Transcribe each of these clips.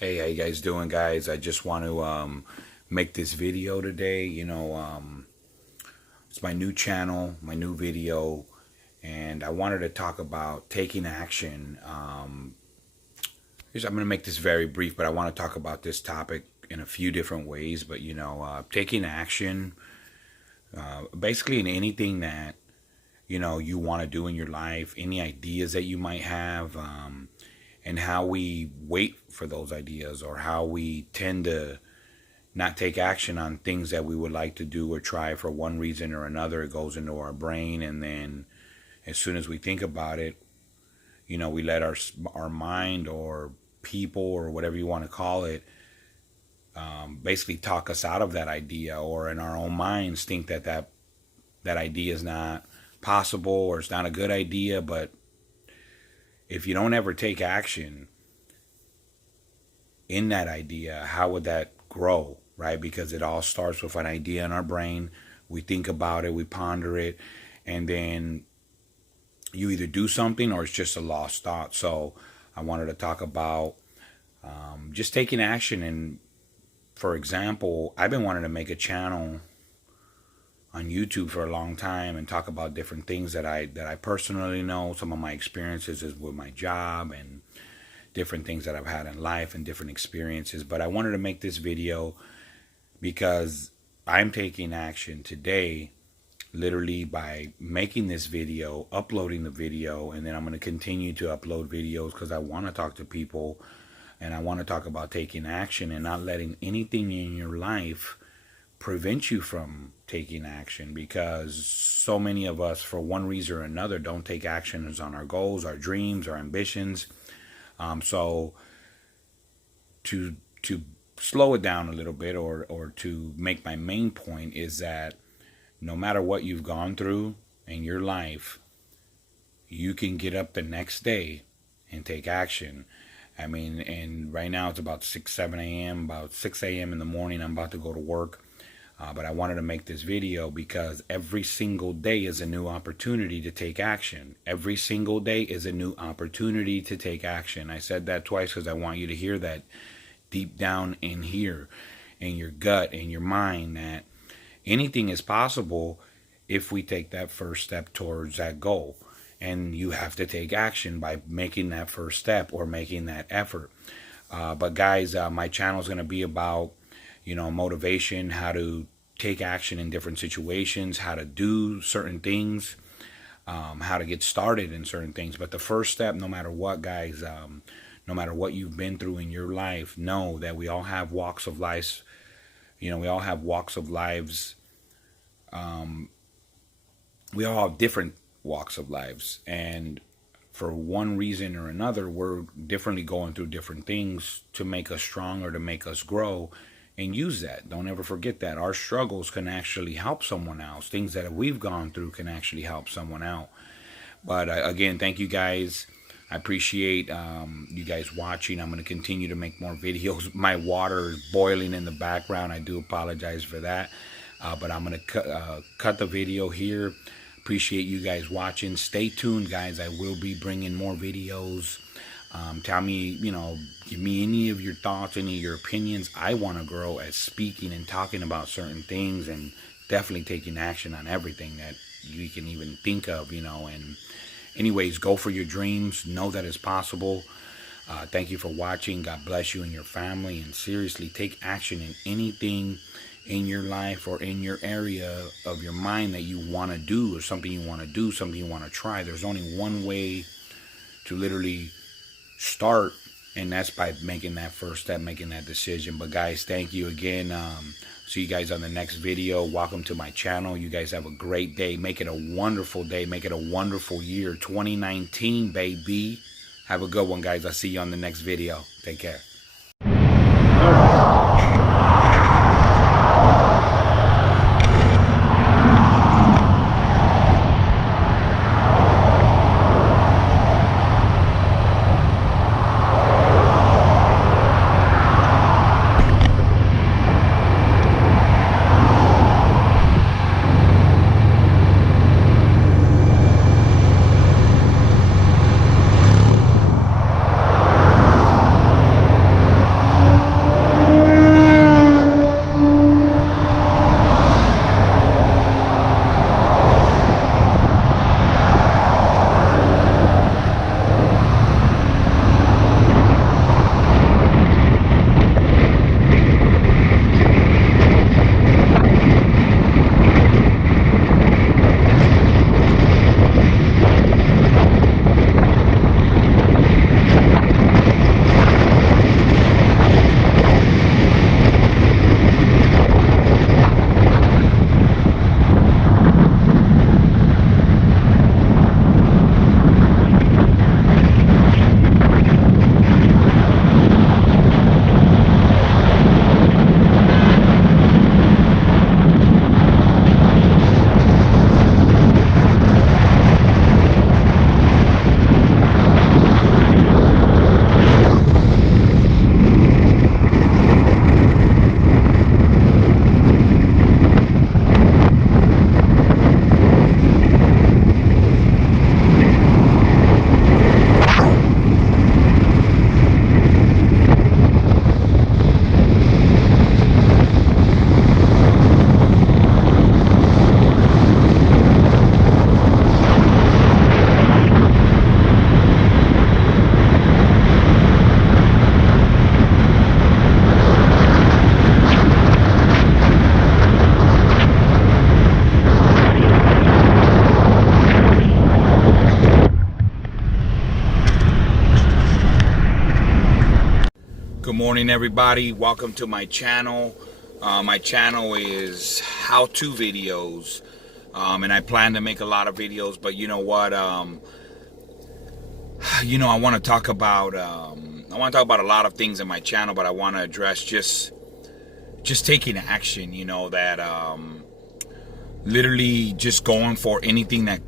Hey, how you guys doing, guys? I just want to make this video today. It's my new channel, my new video, and I wanted to talk about taking action. I'm going to make this very brief, but I want to talk about this topic in a few different ways. But taking action, basically in anything that you want to do in your life, any ideas that you might have. And how we wait for those ideas, or how we tend to not take action on things that we would like to do or try for one reason or another. It goes into our brain, and then as soon as we think about it, we let our mind or people or whatever you want to call it basically talk us out of that idea, or in our own minds think that idea is not possible or it's not a good idea. But if you don't ever take action in that idea, how would that grow, right? Because it all starts with an idea in our brain. We think about it, we ponder it, and then you either do something or it's just a lost thought. So I wanted to talk about just taking action. And for example, I've been wanting to make a channel on YouTube for a long time and talk about different things that I personally know, some of my experiences is with my job and different things that I've had in life and different experiences. But I wanted to make this video because I'm taking action today, literally by making this video, uploading the video, and then I'm going to continue to upload videos because I want to talk to people and I want to talk about taking action and not letting anything in your life prevent you from taking action, because so many of us, for one reason or another, don't take actions on our goals, our dreams, our ambitions. So to slow it down a little bit, or to make my main point, is that no matter what you've gone through in your life, you can get up the next day and take action. I mean, and right now it's about 7 a.m., about 6 a.m. in the morning. I'm about to go to work. But I wanted to make this video because every single day is a new opportunity to take action. Every single day is a new opportunity to take action. I said that twice because I want you to hear that deep down in here, in your gut, in your mind, that anything is possible if we take that first step towards that goal. And you have to take action by making that first step or making that effort. But guys, my channel is going to be about motivation, how to take action in different situations, how to do certain things, how to get started in certain things. But the first step, no matter what, guys, no matter what you've been through in your life, know that we all have walks of life. We all have walks of lives. We all have different walks of lives. And for one reason or another, we're differently going through different things to make us stronger, to make us grow. And use that. Don't ever forget that our struggles can actually help someone else. Things that we've gone through can actually help someone out. But again, thank you guys. I appreciate you guys watching. I'm going to continue to make more videos. My water is boiling in the background. I do apologize for that. But I'm going to cut the video here. Appreciate you guys watching. Stay tuned, guys. I will be bringing more videos. Tell me, give me any of your thoughts, any of your opinions. I want to grow at speaking and talking about certain things, and definitely taking action on everything that you can even think of, and anyways, go for your dreams. Know that it's possible. Thank you for watching. God bless you and your family, and seriously, take action in anything in your life or in your area of your mind that you want to do, or something you want to do, something you want to try. There's only one way to literally start, and that's by making that first step, making that decision. But guys, thank you again. See you guys on the next video. Welcome to my channel. You guys have a great day. Make it a wonderful day. Make it a wonderful year. 2019, baby. Have a good one, guys. I'll see you on the next video. Take care. morning, everybody. Welcome to my channel. My channel is how-to videos, and I plan to make a lot of videos. But you know what? I want to talk about a lot of things in my channel, but I want to address just taking action. Literally just going for anything that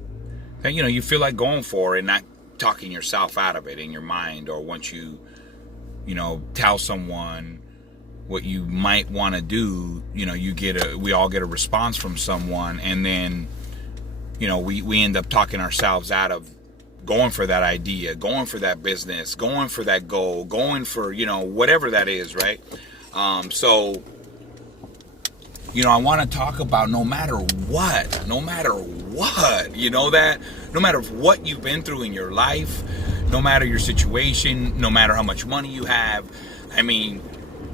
you feel like going for, and not talking yourself out of it in your mind, or once you tell someone what you might want to do, we all get a response from someone, and then we end up talking ourselves out of going for that idea, going for that business, going for that goal, going for whatever that is, right? So I want to talk about no matter what, that no matter what you've been through in your life, no matter your situation, no matter how much money you have,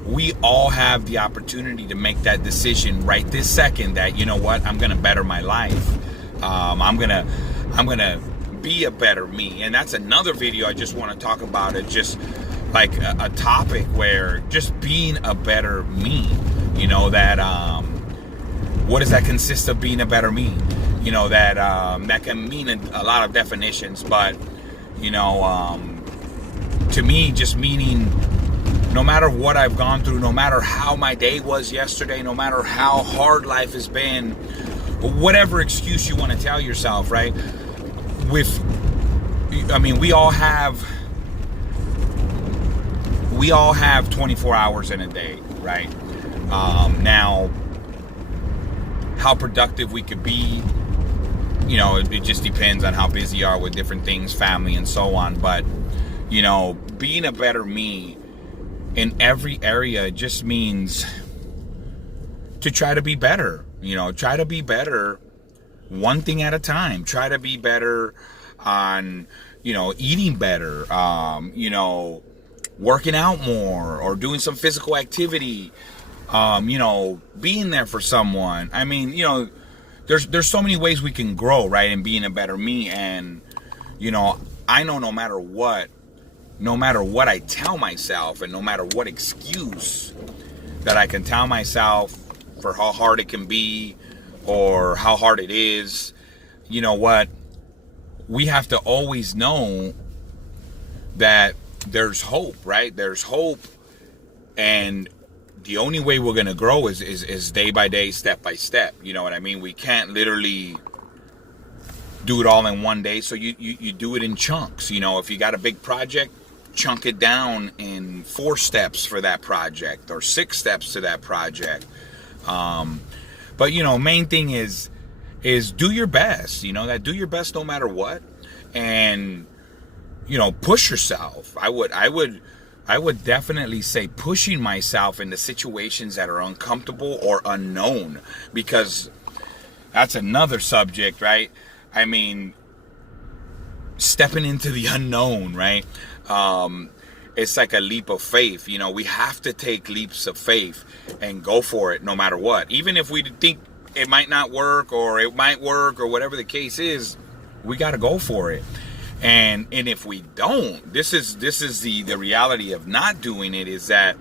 we all have the opportunity to make that decision right this second that, I'm going to better my life. I'm going to be a better me. And that's another video I just want to talk about. It just like a topic where just being a better me, what does that consist of, being a better me? That can mean a lot of definitions, but to me, just meaning no matter what I've gone through, no matter how my day was yesterday, no matter how hard life has been, whatever excuse you want to tell yourself, right? We all have 24 hours in a day, right? Now, how productive we could be, it just depends on how busy you are with different things, family and so on. But, being a better me in every area just means to try to be better, try to be better one thing at a time. Try to be better on, eating better, working out more, or doing some physical activity, being there for someone. There's so many ways we can grow, right, in being a better me. And I know no matter what I tell myself, and no matter what excuse that I can tell myself for how hard it can be or how hard it is, we have to always know that there's hope, right? There's hope, and the only way we're gonna grow is day by day, step by step. You know what I mean? We can't literally do it all in one day. So you do it in chunks. If you got a big project, chunk it down in 4 steps for that project, or 6 steps to that project. But main thing is do your best. That do your best no matter what, and push yourself. I would definitely say pushing myself into situations that are uncomfortable or unknown, because that's another subject, right? Stepping into the unknown, right? It's like a leap of faith. We have to take leaps of faith and go for it no matter what. Even if we think it might not work, or it might work, or whatever the case is, we got to go for it. And if we don't, this is the reality of not doing it, is that,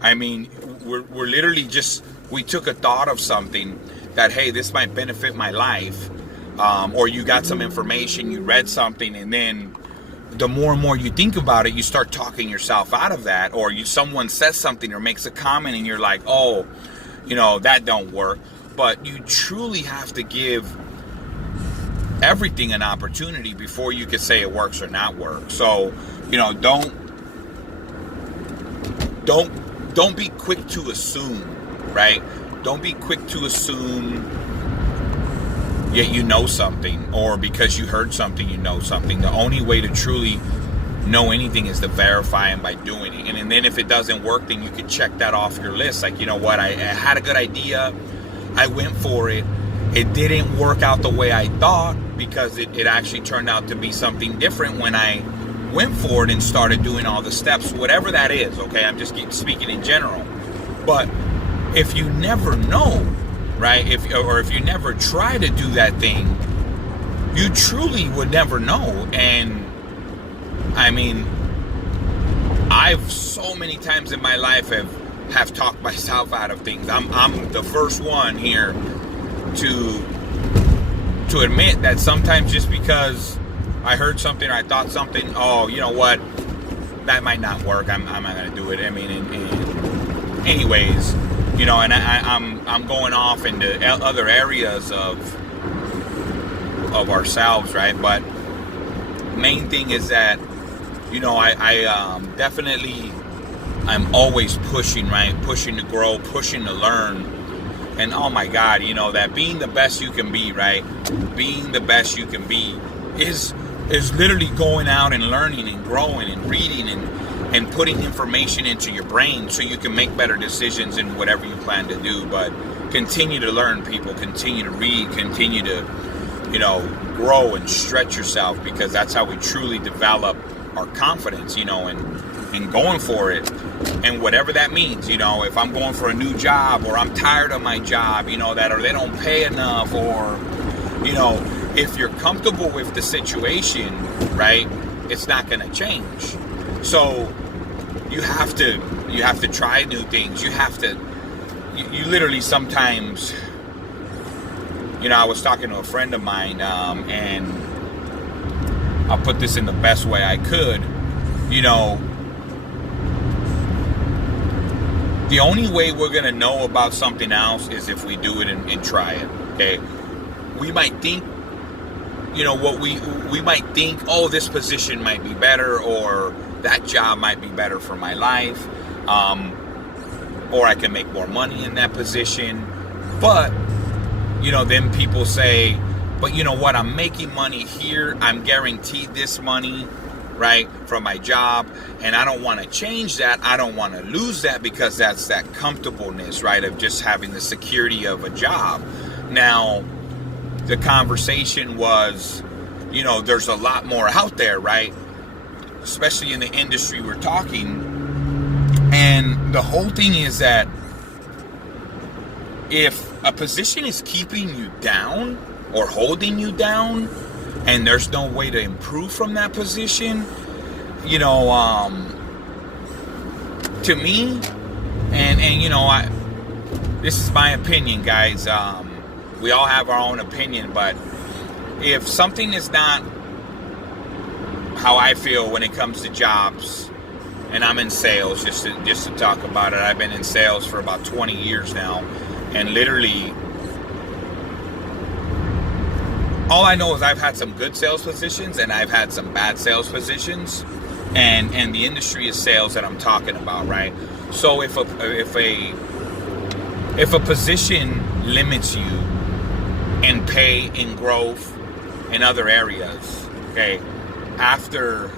we're literally we took a thought of something that, hey, this might benefit my life, or you got some information, you read something, and then the more and more you think about it, you start talking yourself out of that, or someone says something or makes a comment, and you're like, oh, that don't work. But you truly have to give everything an opportunity before you can say it works or not work. So, don't be quick to assume, right? Don't be quick to assume yet you know something, or because you heard something, you know something. The only way to truly know anything is to verify and by doing it. And then if it doesn't work, then you can check that off your list. Like, I had a good idea, I went for it, it didn't work out the way I thought, because it actually turned out to be something different when I went for it and started doing all the steps, whatever that is, okay? I'm just speaking in general. But if you never know, right, if you never try to do that thing, you truly would never know. And I've so many times in my life have talked myself out of things. I'm the first one here to admit that sometimes just because I heard something or I thought something, oh, you know what, that might not work. I'm not gonna do it. I mean, anyways, you know, and I'm going off into other areas of ourselves, right? But main thing is that, you know, I definitely, I'm always pushing, right? Pushing to grow, pushing to learn. And oh my God, you know, that being the best you can be, right? Being the best you can be is literally going out and learning and growing and reading and putting information into your brain so you can make better decisions in whatever you plan to do. But continue to learn, people. Continue to read. Continue to, you know, grow and stretch yourself, because that's how we truly develop our confidence, you know, and going for it. And whatever that means, you know, if I'm going for a new job, or I'm tired of my job, you know, that, or they don't pay enough, or, you know, if you're comfortable with the situation, right, it's not going to change. So you have to try new things. You have to, you literally sometimes, you know, I was talking to a friend of mine, and I'll put this in the best way I could, you know, the only way we're going to know about something else is if we do it and try it, okay? We might think, you know, we might think, oh, this position might be better, or that job might be better for my life, or I can make more money in that position. But, you know, then people say, but you know what, I'm making money here, I'm guaranteed this money, right, from my job, and I don't want to change that. I don't want to lose that, because that's that comfortableness, right, of just having the security of a job. Now, the conversation was, you know, there's a lot more out there, right, especially in the industry we're talking. And the whole thing is that if a position is keeping you down or holding you down, and there's no way to improve from that position, you know, to me, and you know, this is my opinion, guys. We all have our own opinion, but if something is not how I feel when it comes to jobs, and I'm in sales, just to talk about it, I've been in sales for about 20 years now, and literally, all I know is I've had some good sales positions and I've had some bad sales positions, and the industry is sales that I'm talking about, right? So if a position limits you in pay, in growth, in other areas, okay, after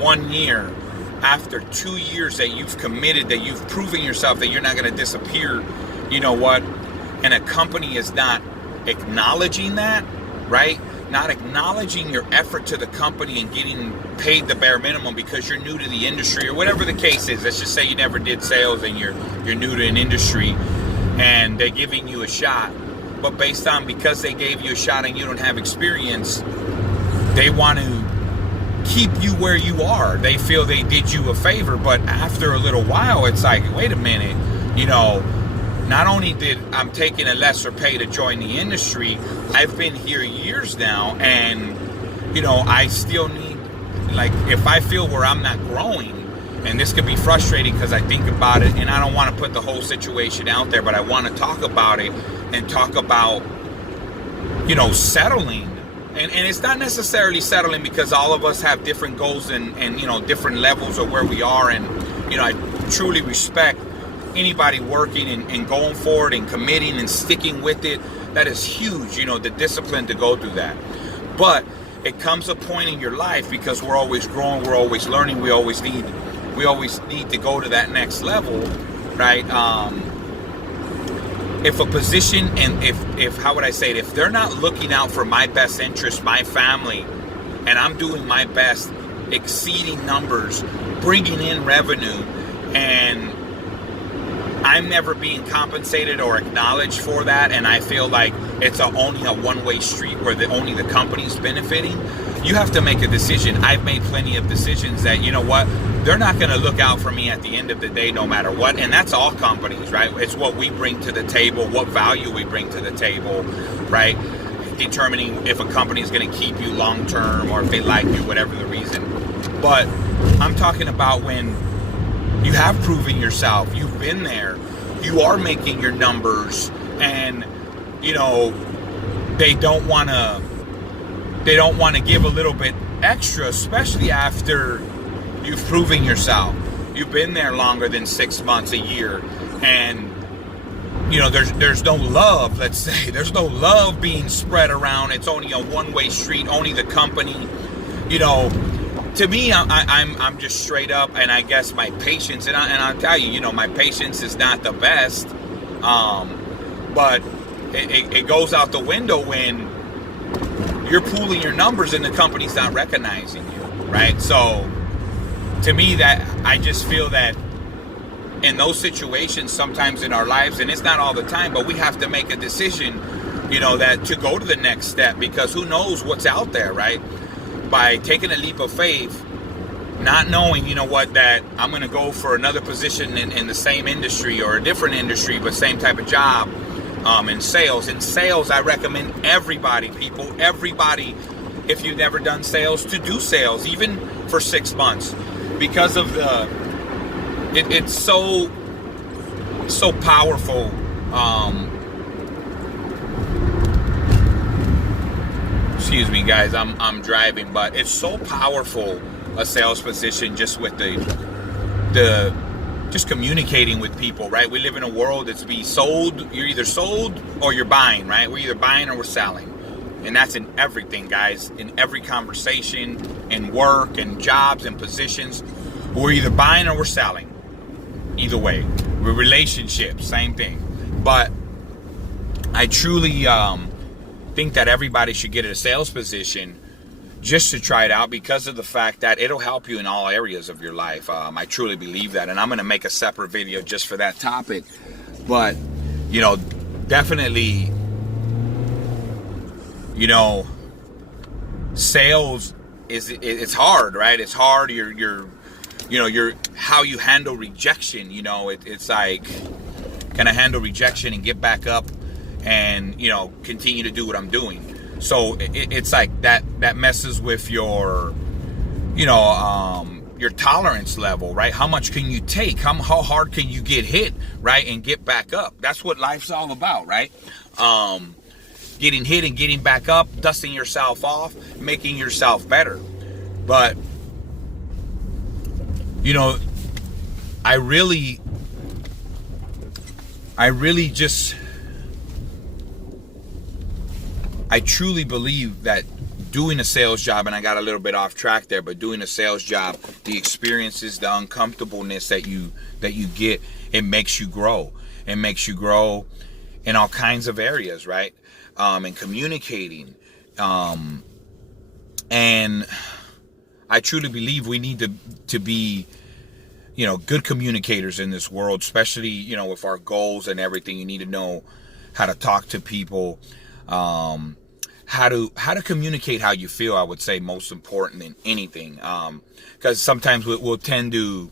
1 year, after 2 years that you've committed, that you've proven yourself that you're not going to disappear, you know what, and a company is not acknowledging that, right? Not acknowledging your effort to the company and getting paid the bare minimum because you're new to the industry, or whatever the case is. Let's just say you never did sales and you're new to an industry, and they're giving you a shot, but based on, because they gave you a shot and you don't have experience, they want to keep you where you are. They feel they did you a favor, but after a little while, it's like, wait a minute, you know, not only did I'm taking a lesser pay to join the industry, I've been here years now, and, you know, I still need, like, if I feel where I'm not growing, and this could be frustrating because I think about it, and I don't want to put the whole situation out there, but I want to talk about it and talk about, you know, settling. And it's not necessarily settling, because all of us have different goals and you know, different levels of where we are. And, you know, I truly respect anybody working and going forward and committing and sticking with it. That is huge, you know, the discipline to go through that. But it comes a point in your life, because we're always growing, we're always learning, we always need to go to that next level, right? If a position, and if how would I say it, if they're not looking out for my best interest, my family, and I'm doing my best, exceeding numbers, bringing in revenue, and I'm never being compensated or acknowledged for that, and I feel like it's only a one-way street where only the company's benefiting, you have to make a decision. I've made plenty of decisions that, you know what, they're not going to look out for me at the end of the day no matter what, and that's all companies, right? It's what we bring to the table, what value we bring to the table, right? Determining if a company is going to keep you long-term or if they like you, whatever the reason. But I'm talking about when you have proven yourself, you've been there, you are making your numbers, and you know they don't want to give a little bit extra, especially after you've proven yourself. You've been there longer than 6 months, a year, and you know there's no love. Let's say there's no love being spread around. It's only a one-way street. Only the company, you know. To me, I'm just straight up, and I guess my patience, and I'll tell you, you know, my patience is not the best, but it goes out the window when you're pooling your numbers and the company's not recognizing you, right? So, to me, that I just feel that in those situations, sometimes in our lives, and it's not all the time, but we have to make a decision, you know, that to go to the next step, because who knows what's out there, right? By taking a leap of faith, not knowing, you know what, that I'm going to go for another position in the same industry or a different industry, but same type of job, in sales. In sales, I recommend everybody, if you've never done sales, to do sales, even for 6 months, because of it's so powerful. Excuse me, guys, I'm driving, but it's so powerful, a sales position, just with the just communicating with people, right? We live in a world that's sold. You're either sold or you're buying, right? We're either buying or we're selling. And that's in everything, guys, in every conversation, in work and jobs and positions. We're either buying or we're selling. Either way. We're relationships, same thing. But I truly think that everybody should get a sales position just to try it out, because of the fact that it'll help you in all areas of your life. I truly believe that, and I'm going to make a separate video just for that topic. But you know, definitely, you know, sales it's hard, right? It's hard. You're how you handle rejection. You know, it's like, can I handle rejection and get back up and, you know, continue to do what I'm doing? So it's like that messes with your, you know, your tolerance level, right? How much can you take? How hard can you get hit, right? And get back up. That's what life's all about, right? Getting hit and getting back up, dusting yourself off, making yourself better. But, you know, I really I truly believe that doing a sales job, and I got a little bit off track there, but doing a sales job, the experiences, the uncomfortableness that you get, it makes you grow. It makes you grow in all kinds of areas, right? And communicating. And I truly believe we need to be, you know, good communicators in this world, especially, you know, with our goals and everything. You need to know how to talk to people, how to communicate how you feel, I would say, most important than anything. Because sometimes we'll tend to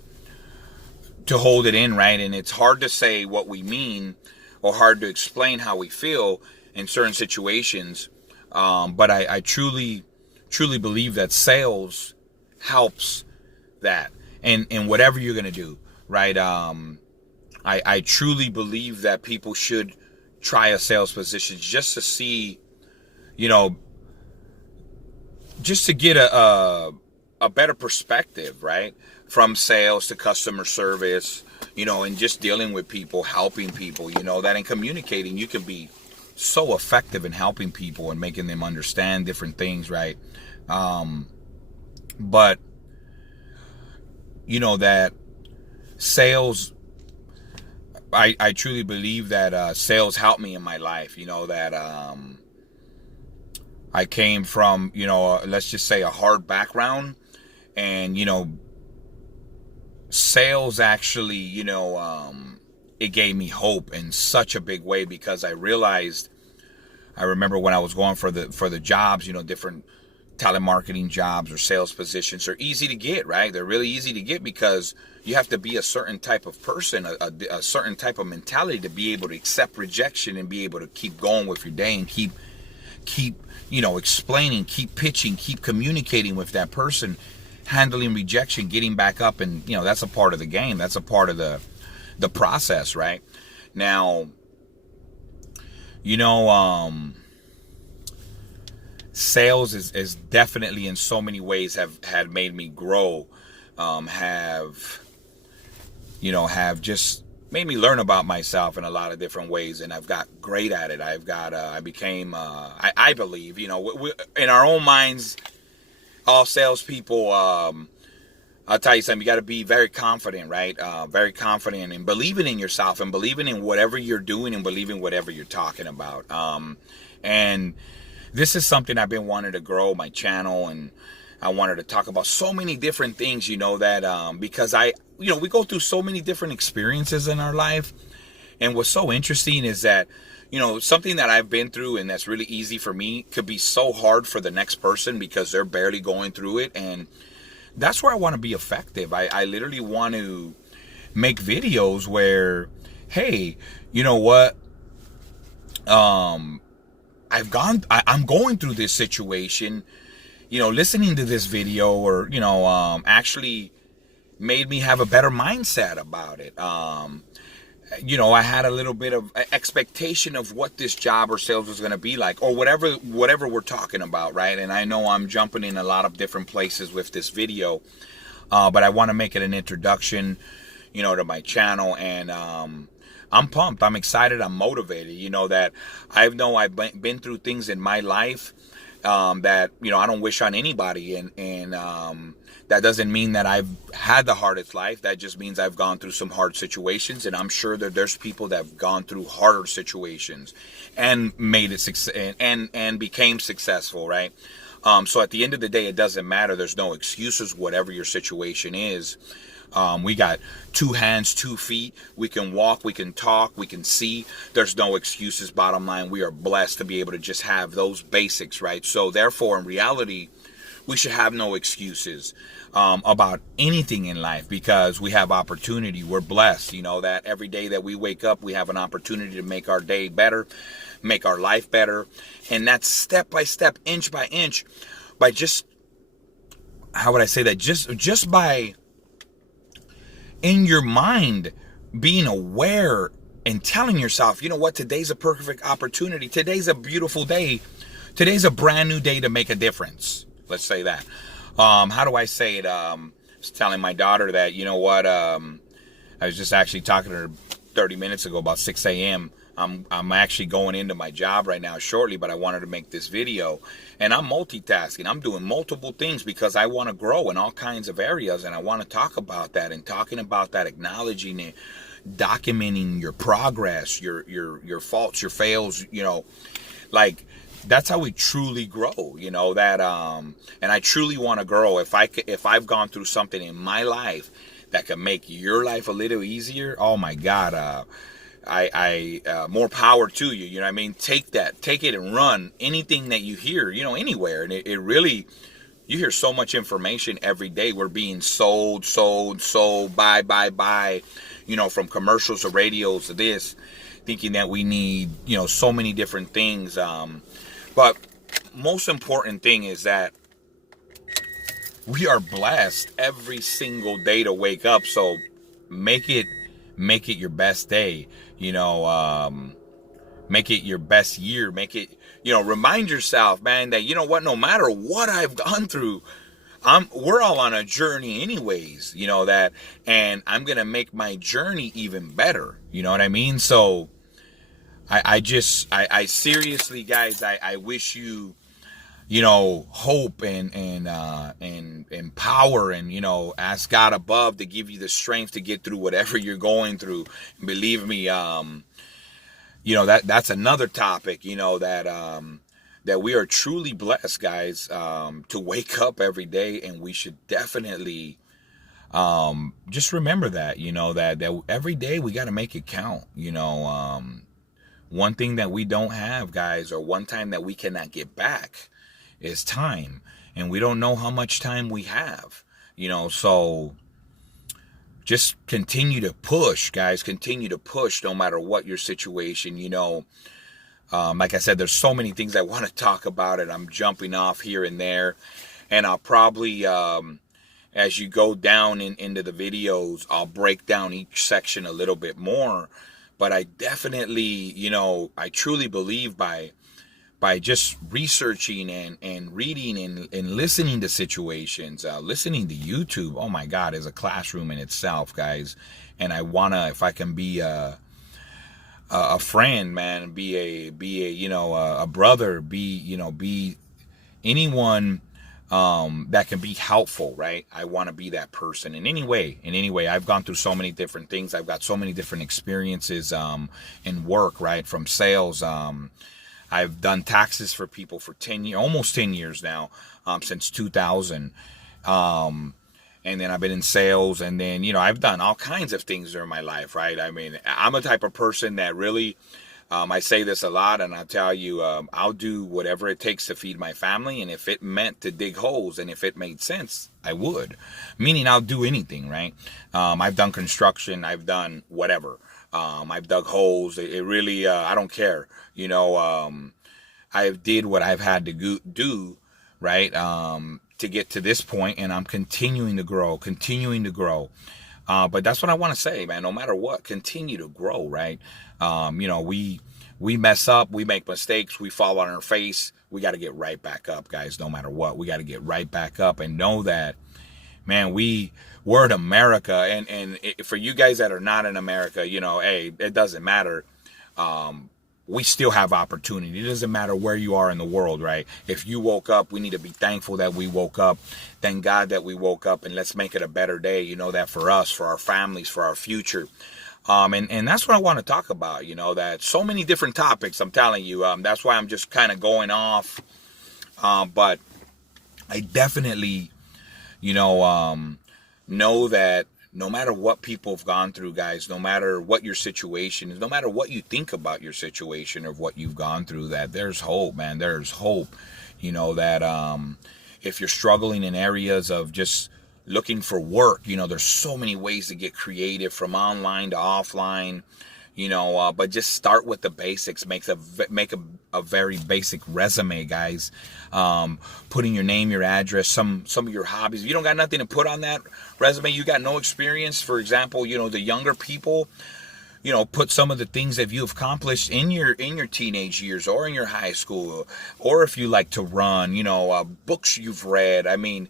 hold it in, right? And it's hard to say what we mean, or hard to explain how we feel in certain situations. But I truly believe that sales helps that. And whatever you're going to do, right? I truly believe that people should try a sales position just to see, you know, just to get a better perspective, right? From sales to customer service, you know, and just dealing with people, helping people, you know, that in communicating, you can be so effective in helping people and making them understand different things, right? But, you know, that sales, I truly believe that sales helped me in my life. You know, that I came from, you know, let's just say a hard background, and, you know, sales actually, you know, it gave me hope in such a big way, because I remember when I was going for the jobs, different telemarketing jobs or sales positions are easy to get, right? They're really easy to get because you have to be a certain type of person, a certain type of mentality to be able to accept rejection and be able to keep going with your day and keep explaining, keep pitching, keep communicating with that person, handling rejection, getting back up, and that's a part of the game. That's a part of the process, right? Now, sales is definitely in so many ways had made me grow, have just made me learn about myself in a lot of different ways, and I've got great at it. I became, I believe, in our own minds, all salespeople, I'll tell you something, you got to be very confident, right? Very confident and believing in yourself and believing in whatever you're doing and believing whatever you're talking about. And this is something I've been wanting to grow my channel, and I wanted to talk about so many different things, that because we go through so many different experiences in our life. And what's so interesting is that, something that I've been through and that's really easy for me could be so hard for the next person because they're barely going through it. And that's where I want to be effective. I literally want to make videos where, hey, you know what? I'm going through this situation, listening to this video or, actually made me have a better mindset about it. I had a little bit of expectation of what this job or sales was going to be like, or whatever we're talking about, right? And I know I'm jumping in a lot of different places with this video, but I want to make it an introduction, to my channel. And I'm pumped. I'm excited. I'm motivated. That I've been through things in my life that I don't wish on anybody, and that doesn't mean that I've had the hardest life. That just means I've gone through some hard situations, and I'm sure that there's people that have gone through harder situations and made it and became successful, right? So at the end of the day, it doesn't matter. There's no excuses, whatever your situation is. We got 2 hands, 2 feet. We can walk, we can talk, we can see. There's no excuses. Bottom line, we are blessed to be able to just have those basics, right? So therefore, in reality, we should have no excuses about anything in life, because we have opportunity. We're blessed, that every day that we wake up, we have an opportunity to make our day better, make our life better. And that's step by step, inch by inch, by just, how would I say that? Just by, in your mind, being aware and telling yourself, you know what, today's a perfect opportunity. Today's a beautiful day. Today's a brand new day to make a difference. Let's say that. How do I say it? I was telling my daughter that, I was just actually talking to her 30 minutes ago, about 6 a.m. I'm actually going into my job right now shortly, but I wanted to make this video, and I'm multitasking. I'm doing multiple things because I want to grow in all kinds of areas, and I want to talk about that, and talking about that, acknowledging it, documenting your progress, your faults, your fails, like, that's how we truly grow, and I truly want to grow. If I've gone through something in my life that can make your life a little easier, oh my God, I more power to you. You know what I mean? Take it and run. Anything that you hear, anywhere, and it really, you hear so much information every day. We're being sold, buy, from commercials to radios to this, thinking that we need, so many different things. But most important thing is that we are blessed every single day to wake up. So make it your best day, make it your best year, make it, remind yourself, man, that, no matter what I've gone through, we're all on a journey anyways, that, and I'm going to make my journey even better. You know what I mean? So I seriously, guys, I wish you, hope and power, and, ask God above to give you the strength to get through whatever you're going through. And believe me, that's another topic, that we are truly blessed, guys, to wake up every day, and we should definitely just remember that, that every day we got to make it count. One thing that we don't have, guys, or one time that we cannot get back is time. And we don't know how much time we have, so just continue to push, guys. Continue to push no matter what your situation. Like I said, there's so many things I want to talk about, and I'm jumping off here and there. And I'll probably, as you go down into the videos, I'll break down each section a little bit more. But I definitely, I truly believe by just researching and reading and listening to situations, listening to YouTube, oh my God, is a classroom in itself, guys. And I wanna, if I can be a friend, man, be a brother, be anyone that can be helpful, right? I want to be that person in any way. I've gone through so many different things. I've got so many different experiences in work, right? From sales. I've done taxes for people for 10 years, almost 10 years now, since 2000. And then I've been in sales, and then, I've done all kinds of things during my life, right? I mean, I'm a type of person that really, I say this a lot, and I'll tell you, I'll do whatever it takes to feed my family. And if it meant to dig holes, and if it made sense, I would. Meaning I'll do anything, right? I've done construction. I've done whatever. I've dug holes. It really, I don't care. I've did what I've had to do, right? To get to this point, and I'm continuing to grow. But that's what I want to say, man. No matter what, continue to grow, right? We mess up, we make mistakes, we fall on our face. We got to get right back up, guys. No matter what, we got to get right back up and know that, man, we're in America, and for you guys that are not in America, hey, it doesn't matter. We still have opportunity. It doesn't matter where you are in the world, right? If you woke up, we need to be thankful that we woke up. Thank God that we woke up, and let's make it a better day, that for us, for our families, for our future. And that's what I want to talk about, that so many different topics, I'm telling you. That's why I'm just kind of going off. But I definitely, know that no matter what people have gone through, guys, no matter what your situation is, no matter what you think about your situation or what you've gone through, that there's hope, man. There's hope, that if you're struggling in areas of just looking for work, there's so many ways to get creative, from online to offline, but just start with the basics. Make a very basic resume, guys. Putting your name, your address, some of your hobbies. If you don't got nothing to put on that resume, you got no experience. For example, the younger people, put some of the things that you've accomplished in your teenage years or in your high school, or if you like to run, books you've read. I mean,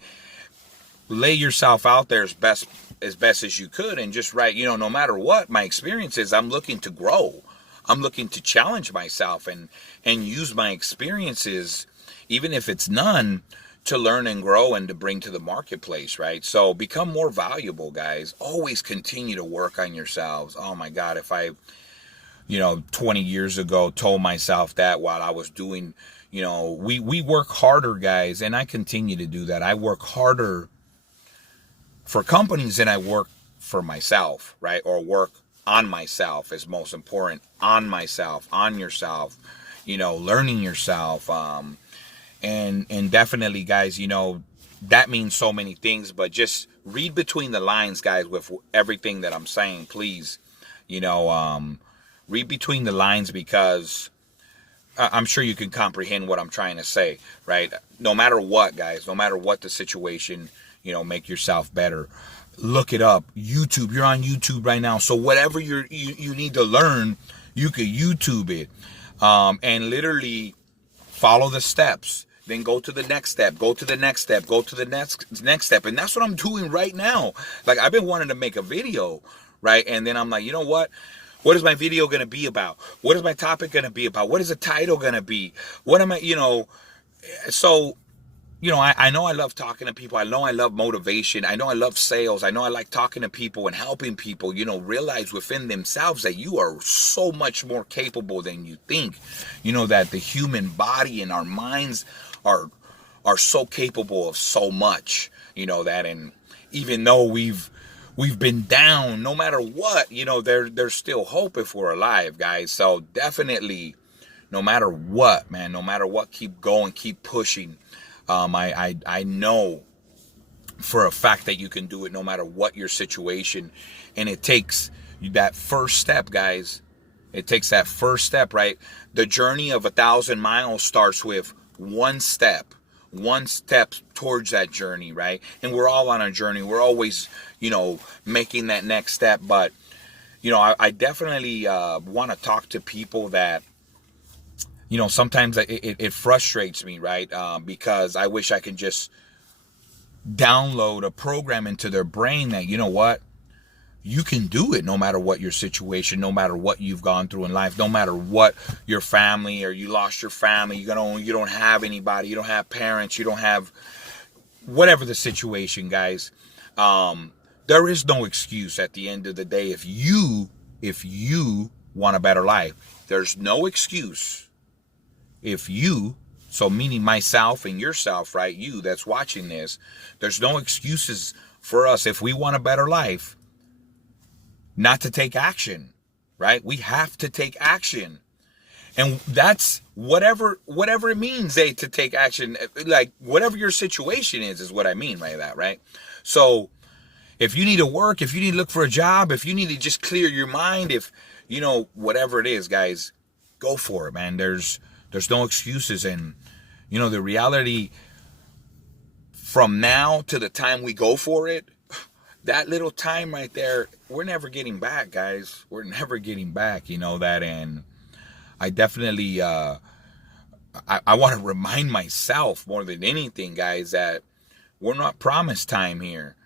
lay yourself out there as best as you could, and just write, no matter what my experience is, I'm looking to grow. I'm looking to challenge myself and use my experiences, even if it's none, to learn and grow and to bring to the marketplace, right? So become more valuable, guys. Always continue to work on yourselves. Oh my God, if I, 20 years ago told myself that while I was doing, we work harder, guys, and I continue to do that. I work harder for companies than I work for myself, right? Or work on myself is most important. On myself, on yourself, learning yourself. And definitely, guys, that means so many things, but just read between the lines, guys, with everything that I'm saying, please. Read between the lines, because I'm sure you can comprehend what I'm trying to say, right? No matter what, guys, no matter what the situation, make yourself better. Look it up. YouTube. You're on YouTube right now. So whatever you need to learn, you could YouTube it. And literally follow the steps. Then go to the next step. Go to the next step. Go to the next step. And that's what I'm doing right now. Like, I've been wanting to make a video, right? And then I'm like, you know what? What is my video going to be about? What is my topic going to be about? What is the title going to be? What am I, so... I know I love talking to people. I know I love motivation. I know I love sales. I know I like talking to people and helping people, realize within themselves that you are so much more capable than you think. That the human body and our minds are so capable of so much, that, and even though we've we've been down, no matter what, there's still hope if we're alive, guys. So definitely, no matter what, man, no matter what, keep going, keep pushing. I know for a fact that you can do it no matter what your situation. And it takes that first step, guys. It takes that first step, right? The journey of 1,000 miles starts with one step towards that journey, right? And we're all on a journey. We're always, making that next step. But, I definitely want to talk to people that, sometimes it frustrates me, right? Because I wish I could just download a program into their brain that, you know what, you can do it no matter what your situation, no matter what you've gone through in life, no matter what your family, or you lost your family, you don't have anybody, you don't have parents, you don't have whatever the situation, guys. There is no excuse at the end of the day. If you want a better life, there's no excuse. So meaning myself and yourself, right? You that's watching this, there's no excuses for us if we want a better life not to take action, right? We have to take action. And that's whatever it means, to take action. Like whatever your situation is what I mean by that, right? So if you need to work, if you need to look for a job, if you need to just clear your mind, if, whatever it is, guys, go for it, man. There's no excuses. And, the reality from now to the time we go for it, that little time right there, we're never getting back, guys. We're never getting back, that. And I definitely, I want to remind myself more than anything, guys, that we're not promised time here.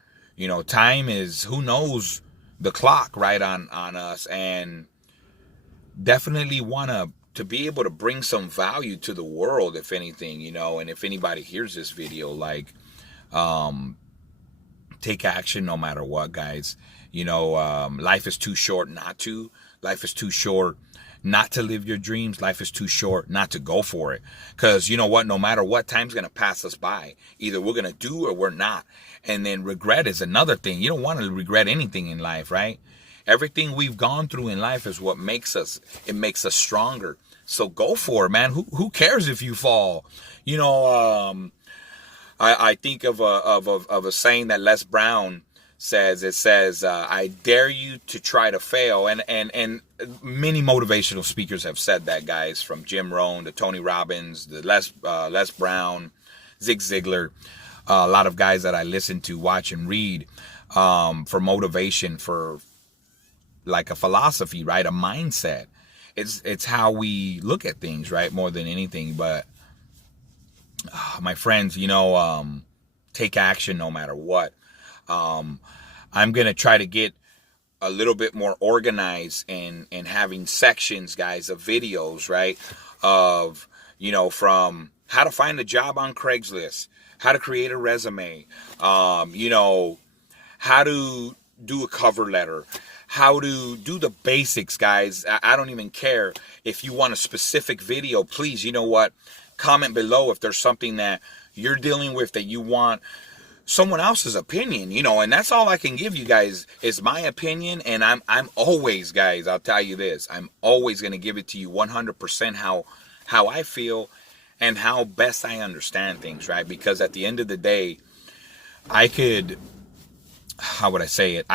Time is, who knows the clock, right, on us. And definitely want to be able to bring some value to the world, if anything, and if anybody hears this video, like, take action no matter what, guys. Life is too short not to. Life is too short not to live your dreams. Life is too short not to go for it. Because you know what? No matter what, time's going to pass us by. Either we're going to do or we're not. And then regret is another thing. You don't want to regret anything in life, right? Everything we've gone through in life is what makes us stronger. So go for it, man. Who cares if you fall? I think of a saying that Les Brown says. It says, I dare you to try to fail. And many motivational speakers have said that, guys, from Jim Rohn to Tony Robbins, the Les Brown, Zig Ziglar, a lot of guys that I listen to, watch, and read for motivation, for like a philosophy, right? A mindset. It's how we look at things, right? More than anything. But my friends, take action no matter what. I'm going to try to get a little bit more organized and having sections, guys, of videos, right? Of, from how to find a job on Craigslist, how to create a resume, how to do a cover letter, how to do the basics, guys. I don't even care if you want a specific video. Please, you know what? Comment below if there's something that you're dealing with that you want someone else's opinion, and that's all I can give you guys is my opinion. And I'm always, guys, I'll tell you this, I'm always going to give it to you 100% how I feel and how best I understand things, right? Because at the end of the day, how would I say it?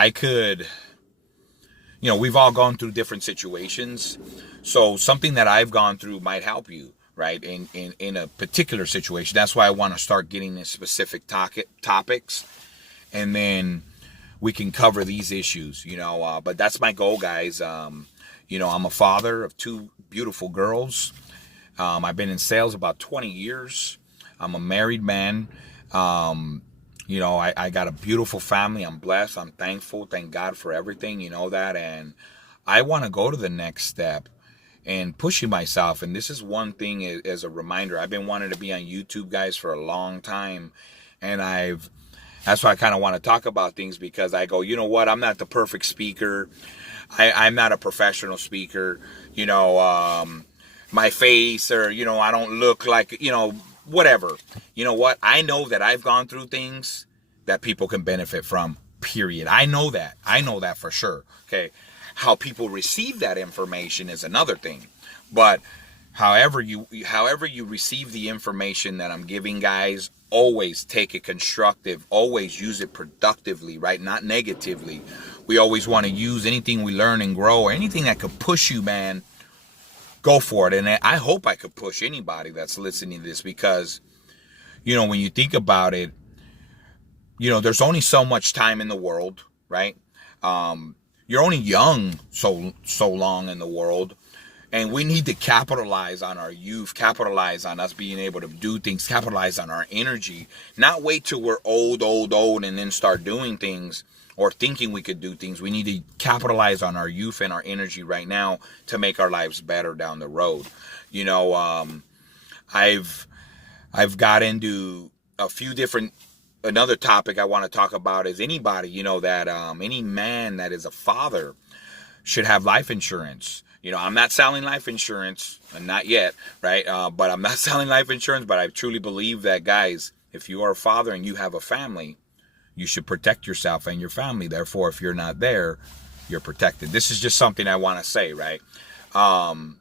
We've all gone through different situations. So something that I've gone through might help you, right? In a particular situation. That's why I want to start getting into specific topics. And then we can cover these issues, but that's my goal, guys. I'm a father of 2 beautiful girls. I've been in sales about 20 years. I'm a married man. I got a beautiful family. I'm blessed. I'm thankful. Thank God for everything, that. And I want to go to the next step and pushing myself. And this is one thing as a reminder. I've been wanting to be on YouTube, guys, for a long time. And that's why I kind of want to talk about things, because I go, you know what? I'm not the perfect speaker. I'm not a professional speaker. My face, or, I don't look like, whatever. You know what? I know that I've gone through things that people can benefit from. period. I know that for sure. Okay. How people receive that information is another thing. But however you receive the information that I'm giving, guys, always take it constructive. Always use it productively, right? Not negatively. We always want to use anything we learn and grow, or anything that could push you, man. Go for it. And I hope I could push anybody that's listening to this, because, when you think about it, there's only so much time in the world, right? You're only young so long in the world. And we need to capitalize on our youth, capitalize on us being able to do things, capitalize on our energy, not wait till we're old, and then start doing things or thinking we could do things. We need to capitalize on our youth and our energy right now to make our lives better down the road. I've got into a few different. Another topic I want to talk about is anybody, that any man that is a father should have life insurance. I'm not selling life insurance, not yet, right? But I'm not selling life insurance, but I truly believe that, guys, if you are a father and you have a family, you should protect yourself and your family. Therefore, if you're not there, you're protected. This is just something I want to say, right? And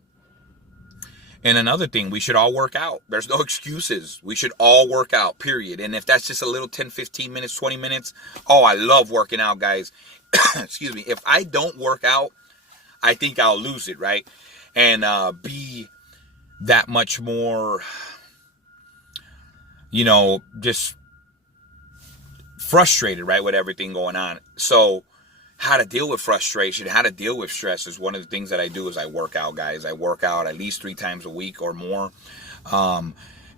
another thing, we should all work out. There's no excuses. We should all work out, period. And if that's just a little 10, 15 minutes, 20 minutes, I love working out, guys. Excuse me. If I don't work out, I think I'll lose it, right? And be that much more, just frustrated, right, with everything going on. So how to deal with frustration, how to deal with stress is one of the things that I do. Is I work out, guys. I work out at least 3 times a week or more.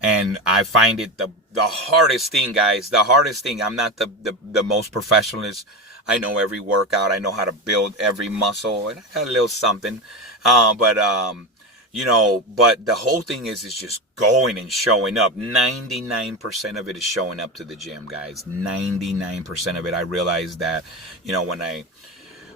And I find it the hardest thing, guys. The hardest thing. I'm not the most professionalist. I know every workout. I know how to build every muscle, and I got a little something. But the whole thing is just going and showing up. 99% of it is showing up to the gym, guys. 99% of it. I realize that,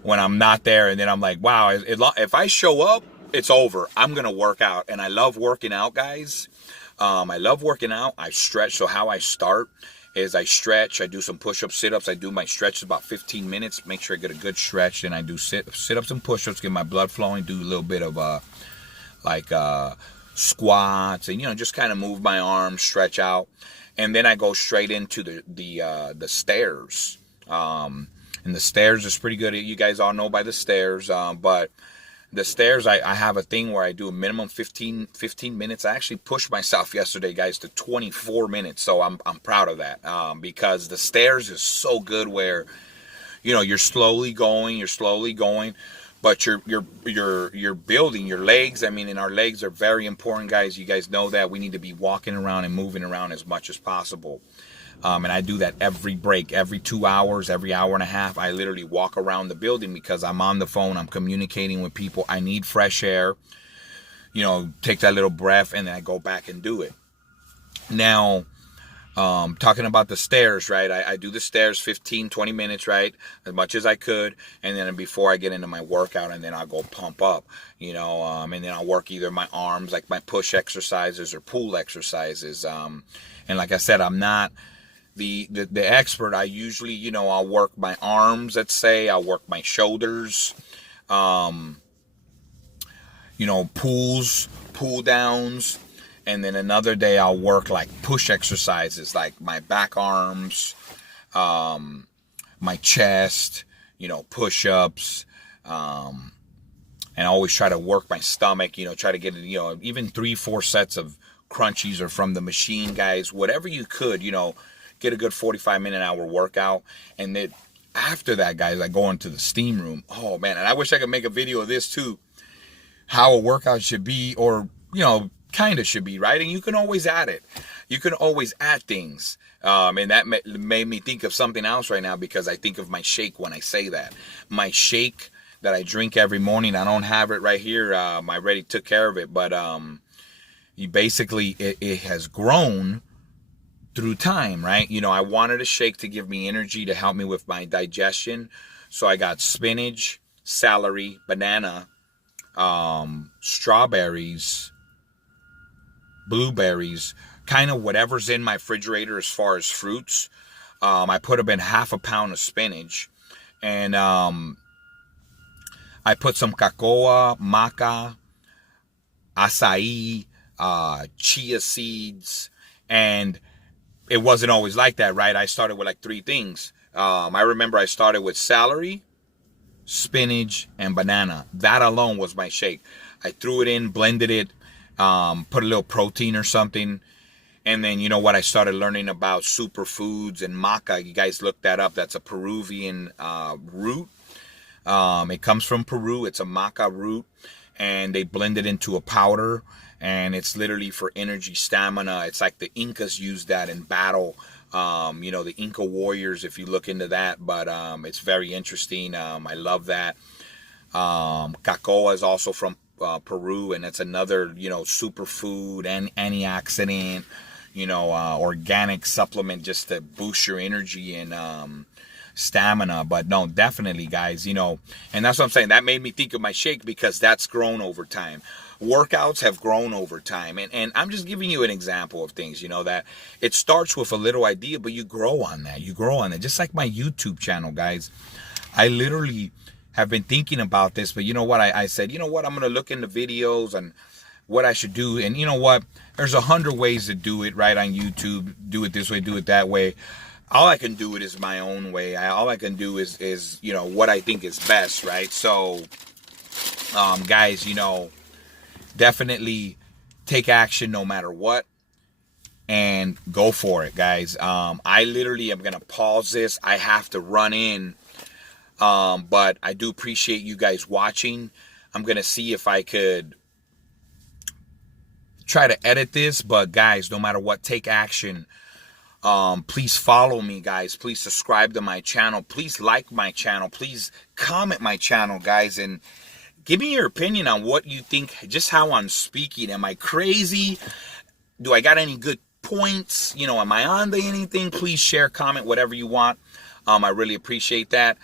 when I'm not there, and then I'm like, wow, if I show up, it's over. I'm going to work out. And I love working out, guys. I love working out. I stretch. So how I start is I stretch, I do some push-ups, sit-ups. I do my stretches about 15 minutes, make sure I get a good stretch. Then I do sit-ups and push-ups, get my blood flowing, do a little bit of squats, and just kind of move my arms, stretch out. And then I go straight into the stairs. And the stairs is pretty good. You guys all know by the stairs, but the stairs, I have a thing where I do a minimum 15 minutes. I actually pushed myself yesterday, guys, to 24 minutes. So I'm proud of that, because the stairs is so good where, you're slowly going, but you're building your legs. I mean, and our legs are very important, guys. You guys know that. We need to be walking around and moving around as much as possible. And I do that every break, every 2 hours, every hour and a half. I literally walk around the building because I'm on the phone. I'm communicating with people. I need fresh air, take that little breath, and then I go back and do it. Now, talking about the stairs, right? I do the stairs 15, 20 minutes, right? As much as I could. And then before I get into my workout, and then I'll go pump up, and then I'll work either my arms, like my push exercises, or pull exercises. And like I said, I'm not the expert. I usually, I'll work my arms, let's say. I'll work my shoulders, pulls, pull downs. And then another day I'll work like push exercises, like my back arms, my chest, push-ups. And I always try to work my stomach, try to get, even 3-4 sets of crunchies or from the machine, guys. Whatever you could, get a good 45-minute hour workout. And then after that, guys, I go into the steam room. Oh, man. And I wish I could make a video of this too. How a workout should be, or, kind of should be, right? And you can always add it. You can always add things. And that made me think of something else right now, because I think of my shake when I say that. My shake that I drink every morning, I don't have it right here. I already took care of it. But it has grown through time, right? I wanted a shake to give me energy, to help me with my digestion. So I got spinach, celery, banana, strawberries, blueberries, kind of whatever's in my refrigerator as far as fruits. I put about half a pound of spinach, and I put some cocoa, maca, acai, chia seeds, and it wasn't always like that, right? I started with like 3 things. I remember I started with celery, spinach, and banana. That alone was my shake. I threw it in, blended it, put a little protein or something. And then, you know what, I started learning about superfoods and maca. You guys look that up. That's a Peruvian root. It comes from Peru. It's a maca root. And they blend it into a powder. And it's literally for energy, stamina. It's like the Incas used that in battle. You know, the Inca warriors, if you look into that. But it's very interesting. I love that. Cocoa is also from Peru, and it's another, you know, superfood and antioxidant, you know, organic supplement just to boost your energy and stamina. But no, definitely, guys, you know, and that's what I'm saying. That made me think of my shake because that's grown over time. Workouts have grown over time. And I'm just giving you an example of things, you know, that it starts with a little idea, but you grow on that. You grow on it. Just like my YouTube channel, guys. I literally have been thinking about this, but you know what? I said, you know what? I'm going to look into videos and what I should do. And you know what? There's 100 ways to do it, right, on YouTube. Do it this way, do it that way. All I can do it is my own way. All I can do is, you know, what I think is best, right? So, guys, you know, definitely take action no matter what and go for it, guys. I literally am going to pause this. I have to run in. But I do appreciate you guys watching. I'm going to see if I could try to edit this, but guys, no matter what, take action. Please follow me, guys. Please subscribe to my channel. Please like my channel. Please comment my channel, guys, and give me your opinion on what you think, just how I'm speaking. Am I crazy? Do I got any good points? You know, am I on to anything? Please share, comment, whatever you want. I really appreciate that.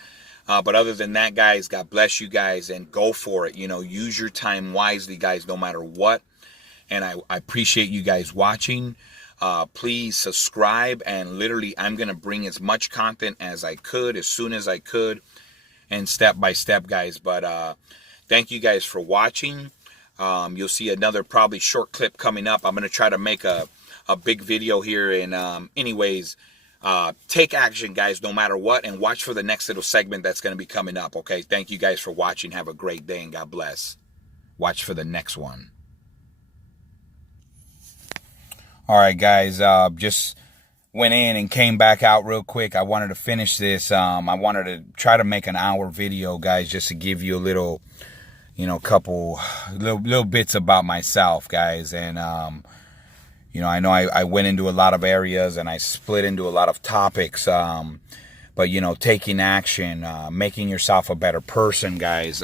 But other than that, guys, God bless you guys and go for it. You know, use your time wisely, guys, no matter what. And I appreciate you guys watching. Please subscribe, and literally I'm going to bring as much content as I could, as soon as I could, and step by step, guys. But thank you guys for watching. You'll see another probably short clip coming up. I'm going to try to make a big video here. And anyways, take action, guys, no matter what, and watch for the next little segment that's going to be coming up, okay? Thank you guys for watching. Have a great day, and God bless. Watch for the next one. All right, guys, just went in and came back out real quick. I wanted to finish this. I wanted to try to make an hour video, guys, just to give you a little, you know, couple little bits about myself, guys. And you know I went into a lot of areas and I split into a lot of topics. But you know, taking action, making yourself a better person, guys.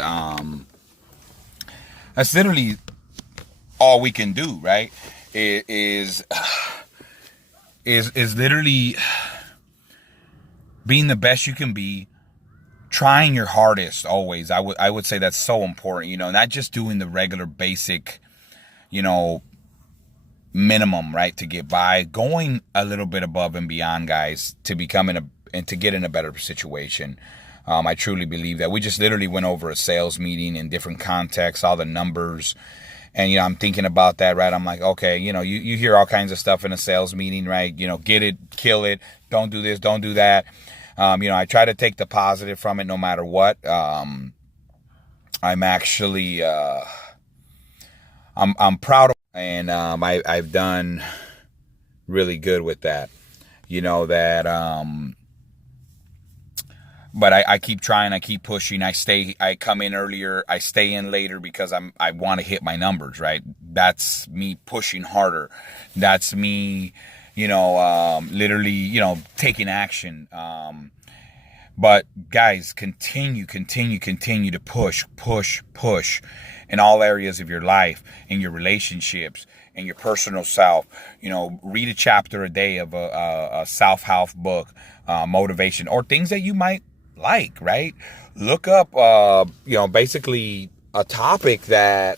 That's literally all we can do, right? Is literally being the best you can be, trying your hardest always. I would say that's so important, you know, not just doing the regular basic, you know, minimum, right, to get by, going a little bit above and beyond, guys, to become and to get in a better situation. I truly believe that. We just literally went over a sales meeting in different contexts, all the numbers. And, you know, I'm thinking about that, right? I'm like, okay, you know, you hear all kinds of stuff in a sales meeting, right? You know, get it, kill it, don't do this, don't do that. You know, I try to take the positive from it no matter what. I'm actually, I'm proud of, and I've done really good with that. You know, that, but I keep trying, I keep pushing, I come in earlier, I stay in later because I want to hit my numbers, right? That's me pushing harder. That's me, you know, literally, you know, taking action. But guys, continue to push in all areas of your life, in your relationships, in your personal self. You know, read a chapter a day of a self-help book, motivation, or things that you might like, right? Look up, you know, basically a topic that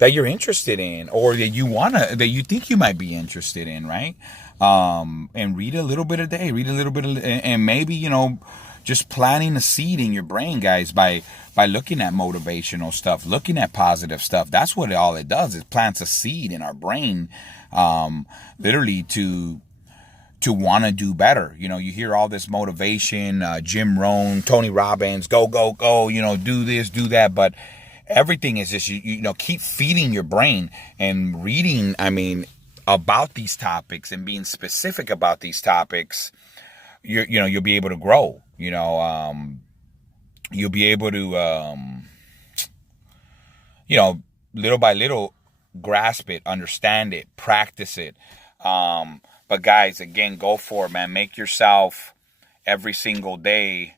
you're interested in, or that you think you might be interested in, right? And read a little bit a day, read a little bit and maybe, just planting a seed in your brain, guys, by looking at motivational stuff, looking at positive stuff. That's what all it does. It plants a seed in our brain, literally to want to do better. You hear all this motivation, Jim Rohn, Tony Robbins, go, go, go, do this, do that. But everything is just, keep feeding your brain and reading, about these topics and being specific about these topics. You'll be able to grow, you'll be able to, little by little grasp it, understand it, practice it. But guys, again, go for it, man. Make yourself every single day,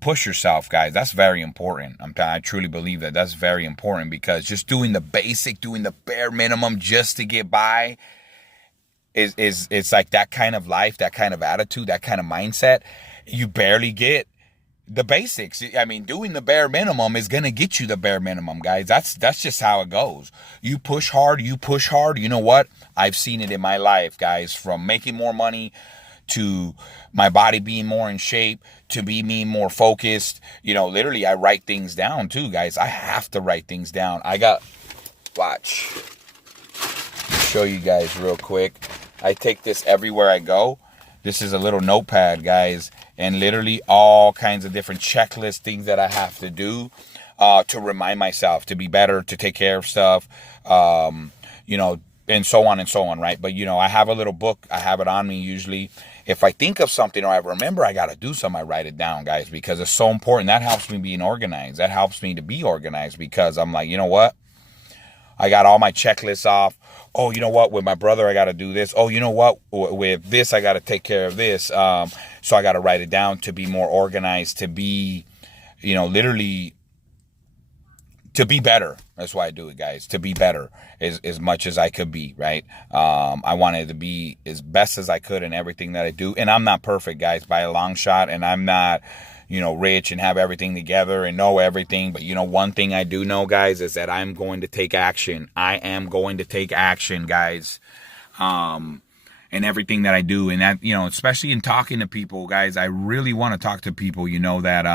push yourself, guys. That's very important. I truly believe that that's very important, because just doing the basic, doing the bare minimum just to get by it's like that kind of life, that kind of attitude, that kind of mindset. You barely get the basics. Doing the bare minimum is going to get you the bare minimum, guys. That's just how it goes. You push hard. You know what? I've seen it in my life, guys, from making more money to my body being more in shape, to be me more focused. Literally, I write things down too, guys. I have to write things down. Watch. Show you guys real quick. I take this everywhere I go. This is a little notepad, guys, and literally all kinds of different checklists, things that I have to do to remind myself to be better, to take care of stuff, and so on, right? But, I have a little book. I have it on me usually. If I think of something or I remember I got to do something, I write it down, guys, because it's so important. That helps me being organized. That helps me to be organized, because I'm like, you know what? I got all my checklists off. Oh, you know what? With my brother, I got to do this. Oh, you know what? With this, I got to take care of this. So I got to write it down to be more organized, to be, literally to be better. That's why I do it, guys. To be better as much as I could be, right? I wanted to be as best as I could in everything that I do. And I'm not perfect, guys, by a long shot. And I'm not, rich and have everything together and know everything. But, one thing I do know, guys, is that I'm going to take action. I am going to take action, guys, in everything that I do. And that, especially in talking to people, guys, I really want to talk to people, that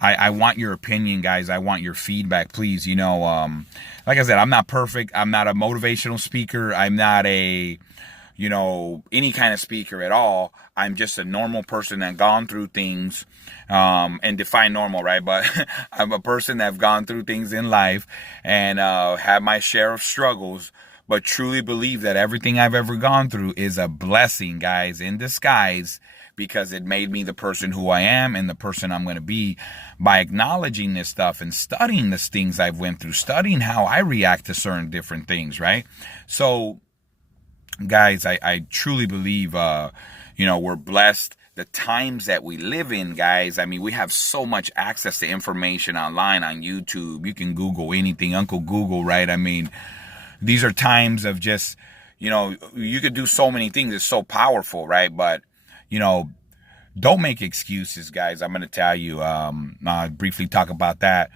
I want your opinion, guys. I want your feedback, please. Like I said, I'm not perfect. I'm not a motivational speaker. I'm not a, any kind of speaker at all. I'm just a normal person that gone through things, and define normal, right? But I'm a person that have gone through things in life and had my share of struggles, but truly believe that everything I've ever gone through is a blessing, guys, in disguise, because it made me the person who I am and the person I'm going to be by acknowledging this stuff and studying these things I've went through, studying how I react to certain different things, right? So, guys, I truly believe, we're blessed. The times that we live in, guys, we have so much access to information online, on YouTube. You can Google anything, Uncle Google, right? These are times of just, you could do so many things. It's so powerful, right? But, don't make excuses, guys. I'm going to tell you, I'll briefly talk about that.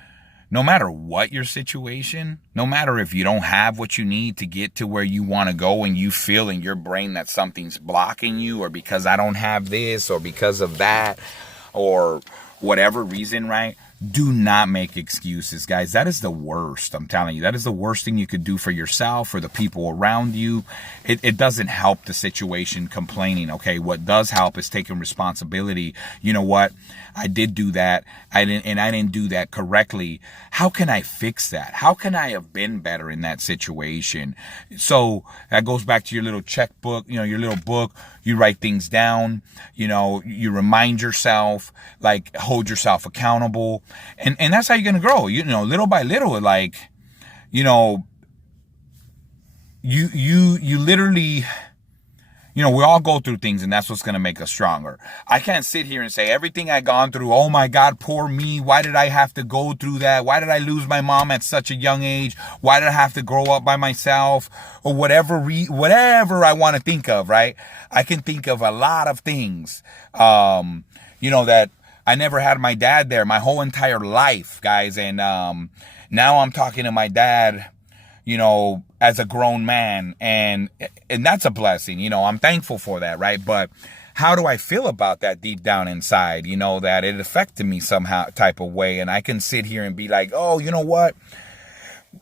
No matter what your situation, no matter if you don't have what you need to get to where you want to go, and you feel in your brain that something's blocking you, or because I don't have this, or because of that, or whatever reason, right? Do not make excuses, guys. That is the worst. I'm telling you, that is the worst thing you could do for yourself, for the people around you. It doesn't help the situation complaining, okay? What does help is taking responsibility. You know what? I did do that. I didn't do that correctly. How can I fix that? How can I have been better in that situation? So that goes back to your little checkbook, your little book. You write things down, you remind yourself, like, hold yourself accountable. And that's how you're going to grow, little by little, like, you literally, we all go through things, and that's what's going to make us stronger. I can't sit here and say everything I gone through, oh my God, poor me. Why did I have to go through that? Why did I lose my mom at such a young age? Why did I have to grow up by myself? Or whatever I want to think of, right? I can think of a lot of things, that I never had my dad there my whole entire life, guys. And now I'm talking to my dad, you know, as a grown man, and that's a blessing. You know, I'm thankful for that, right? But how do I feel about that deep down inside? You know, that it affected me somehow type of way, and I can sit here and be like, oh, you know what?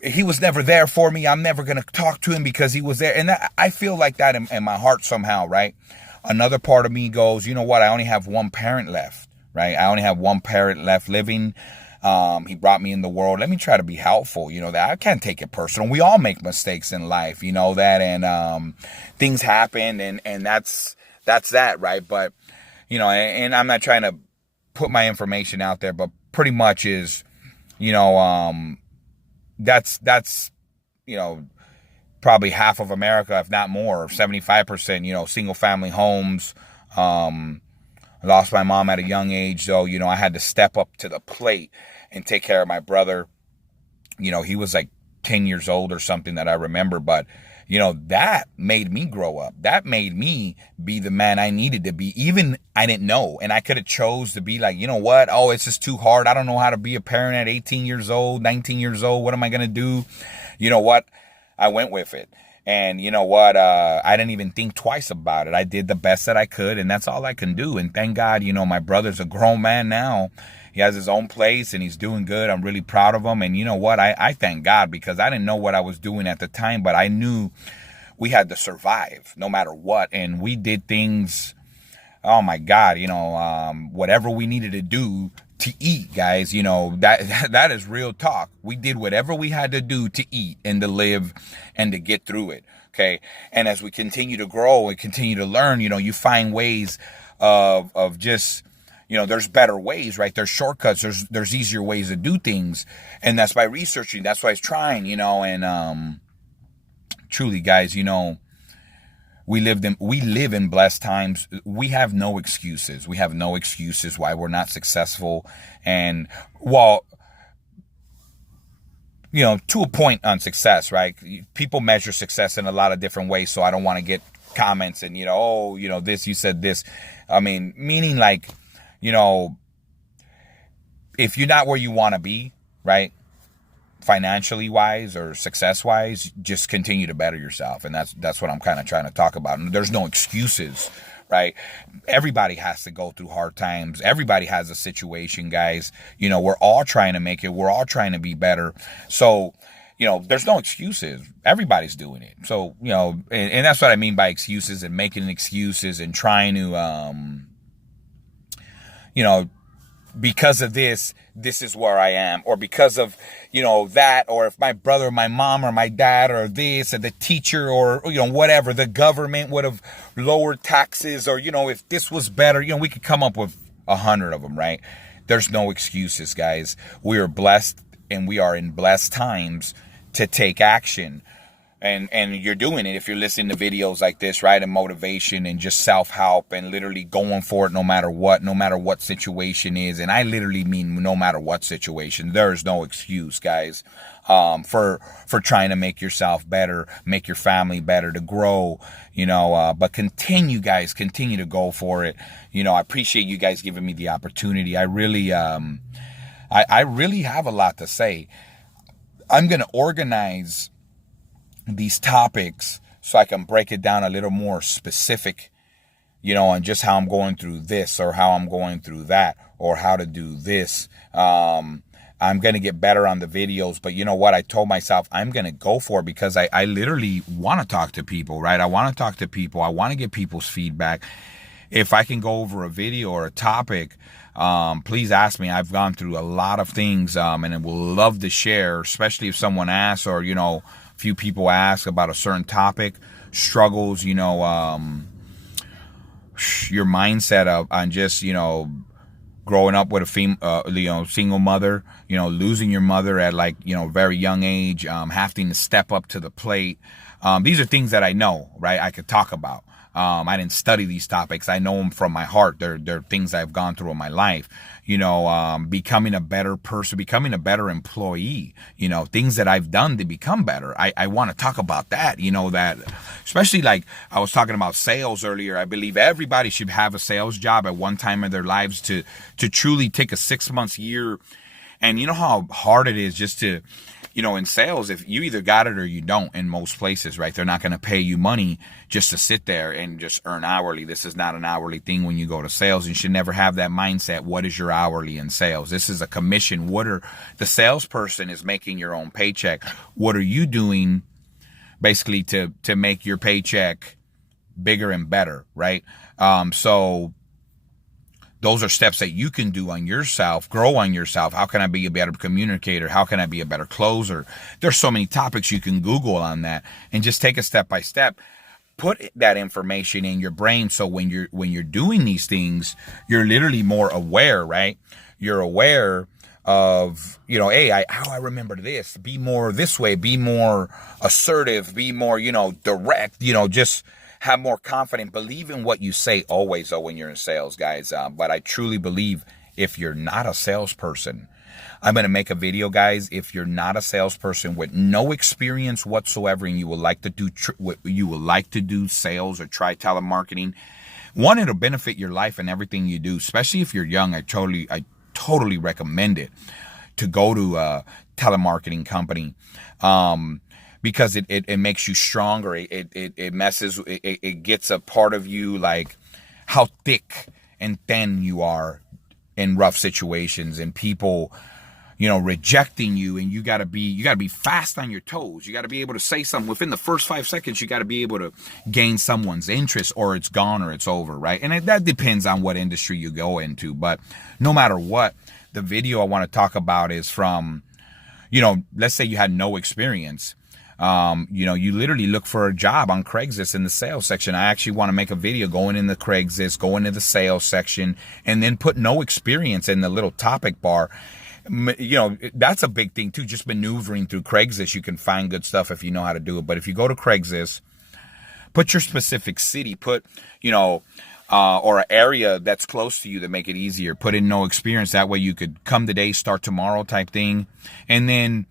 He was never there for me. I'm never going to talk to him because he was there. And I feel like that in my heart somehow, right? Another part of me goes, you know what? I only have one parent left, right? I only have one parent left living. He brought me in the world. Let me try to be helpful. You know, that I can't take it personal. We all make mistakes in life, you know that, and things happen, and that's that, right? But, you know, and I'm not trying to put my information out there, but pretty much is, you know, that's, you know, probably half of America, if not more, 75%, you know, single family homes. I lost my mom at a young age, though. You know, I had to step up to the plate and take care of my brother. You know, he was like 10 years old or something that I remember, but you know, that made me grow up. That made me be the man I needed to be. Even I didn't know. And I could have chose to be like, you know what? Oh, it's just too hard. I don't know how to be a parent at 18 years old, 19 years old. What am I going to do? You know what? I went with it. And you know what? I didn't even think twice about it. I did the best that I could, and that's all I can do. And thank God, you know, my brother's a grown man now. He has his own place and he's doing good. I'm really proud of him. And you know what? I thank God, because I didn't know what I was doing at the time, but I knew we had to survive no matter what. And we did things, oh my God, you know, whatever we needed to do to eat, guys, you know, that is real talk. We did whatever we had to do to eat and to live and to get through it. Okay. And as we continue to grow and continue to learn, you know, you find ways of just, you know, there's better ways, right? There's shortcuts. There's easier ways to do things. And that's by researching. That's why I was trying, you know, and, truly, guys, you know, we live in blessed times. We have no excuses. We have no excuses why we're not successful. And while, you know, to a point on success, right? People measure success in a lot of different ways. So I don't want to get comments and, you know, oh, you know, this, you said this. I mean, meaning like, you know, if you're not where you want to be, right? Financially wise or success wise, just continue to better yourself. And that's what I'm kind of trying to talk about. And there's no excuses, right? Everybody has to go through hard times. Everybody has a situation, guys. You know, we're all trying to make it. We're all trying to be better. So, you know, there's no excuses. Everybody's doing it. So, you know, and that's what I mean by excuses and making excuses and trying to, you know, because of this is where I am, or because of, you know, that, or if my brother, my mom, or my dad, or this, or the teacher, or, you know, whatever, the government would have lowered taxes, or, you know, if this was better, you know, we could come up with 100 of them, right? There's no excuses, guys. We are blessed, and we are in blessed times to take action. And you're doing it if you're listening to videos like this, right? And motivation and just self-help and literally going for it no matter what situation is. And I literally mean no matter what situation. There is no excuse, guys, for trying to make yourself better, make your family better, to grow, you know, but continue to go for it. You know, I appreciate you guys giving me the opportunity. I really, I really have a lot to say. I'm going to organize these topics so I can break it down a little more specific, you know, on just how I'm going through this, or how I'm going through that, or how to do this. I'm going to get better on the videos, but you know what? I told myself I'm going to go for it because I literally want to talk to people, right? I want to talk to people. I want to get people's feedback. If I can go over a video or a topic, please ask me. I've gone through a lot of things, and I will love to share, especially if someone asks, or, you know, few people ask about a certain topic, struggles, you know, your mindset on just, you know, growing up with a you know, single mother, you know, losing your mother at like, you know, very young age, having to step up to the plate. These are things that I know, right? I could talk about. I didn't study these topics. I know them from my heart. They're things I've gone through in my life. You know, becoming a better person, becoming a better employee, you know, things that I've done to become better. I want to talk about that, you know, that especially like I was talking about sales earlier. I believe everybody should have a sales job at one time in their lives to truly take a 6 month year. And you know how hard it is just to in sales, if you either got it or you don't in most places, right? They're not going to pay you money just to sit there and just earn hourly. This is not an hourly thing when you go to sales. You should never have that mindset. What is your hourly in sales? This is a commission. The salesperson is making your own paycheck. What are you doing basically to make your paycheck bigger and better, right? So those are steps that you can do on yourself, grow on yourself. How can I be a better communicator? How can I be a better closer? There's so many topics you can Google on that, and just take it step by step. Put that information in your brain, so when you're doing these things, you're literally more aware, right? You're aware of, hey, how I remember this. Be more this way. Be more assertive. Be more, direct. Just have more confidence. Believe in what you say always, though, when you're in sales, guys. But I truly believe if you're not a salesperson, I'm going to make a video, guys. If you're not a salesperson with no experience whatsoever, and you would like to do sales or try telemarketing, one, it'll benefit your life and everything you do. Especially if you're young, I totally recommend it to go to a telemarketing company. Because it makes you stronger. It gets a part of you, like how thick and thin you are in rough situations, and people, rejecting you, and you gotta be fast on your toes. You gotta be able to say something within the first 5 seconds. You gotta be able to gain someone's interest, or it's gone or it's over, right? And that depends on what industry you go into. But no matter what, the video I want to talk about is from, let's say you had no experience. You literally look for a job on Craigslist in the sales section. I actually want to make a video going in the Craigslist, go into the sales section, and then put no experience in the little topic bar. That's a big thing too. Just maneuvering through Craigslist, you can find good stuff if you know how to do it. But if you go to Craigslist, put your specific city, put, or an area that's close to you to make it easier. Put in no experience. That way you could come today, start tomorrow type thing. And then,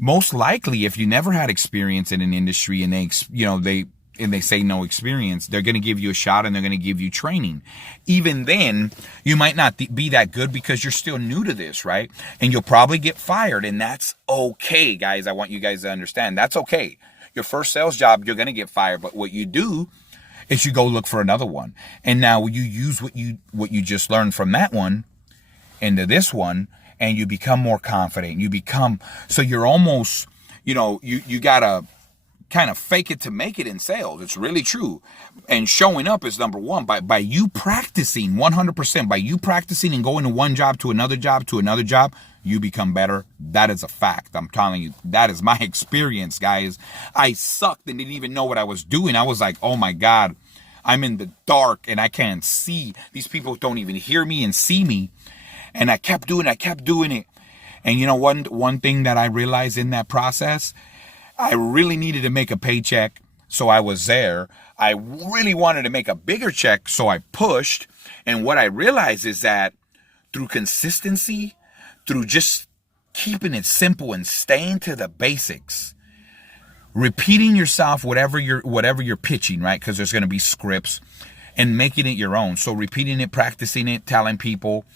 most likely, if you never had experience in an industry and they say no experience, they're going to give you a shot and they're going to give you training. Even then, you might not be that good because you're still new to this, right? And you'll probably get fired, and that's okay, guys. I want you guys to understand that's okay. Your first sales job, you're going to get fired, but what you do is you go look for another one. And now you use what you just learned from that one into this one, and you become more confident. So you're almost, you gotta kind of fake it to make it in sales. It's really true. And showing up is number one. By you practicing 100%, by you practicing and going to one job to another job, you become better. That is a fact. I'm telling you, that is my experience, guys. I sucked and didn't even know what I was doing. I was like, oh my God, I'm in the dark and I can't see. These people don't even hear me and see me. And I kept doing it. And one thing that I realized in that process, I really needed to make a paycheck. So I was there. I really wanted to make a bigger check. So I pushed. And what I realized is that through consistency, through just keeping it simple and staying to the basics, repeating yourself, whatever you're pitching, right? Because there's going to be scripts, and making it your own. So repeating it, practicing it, telling people,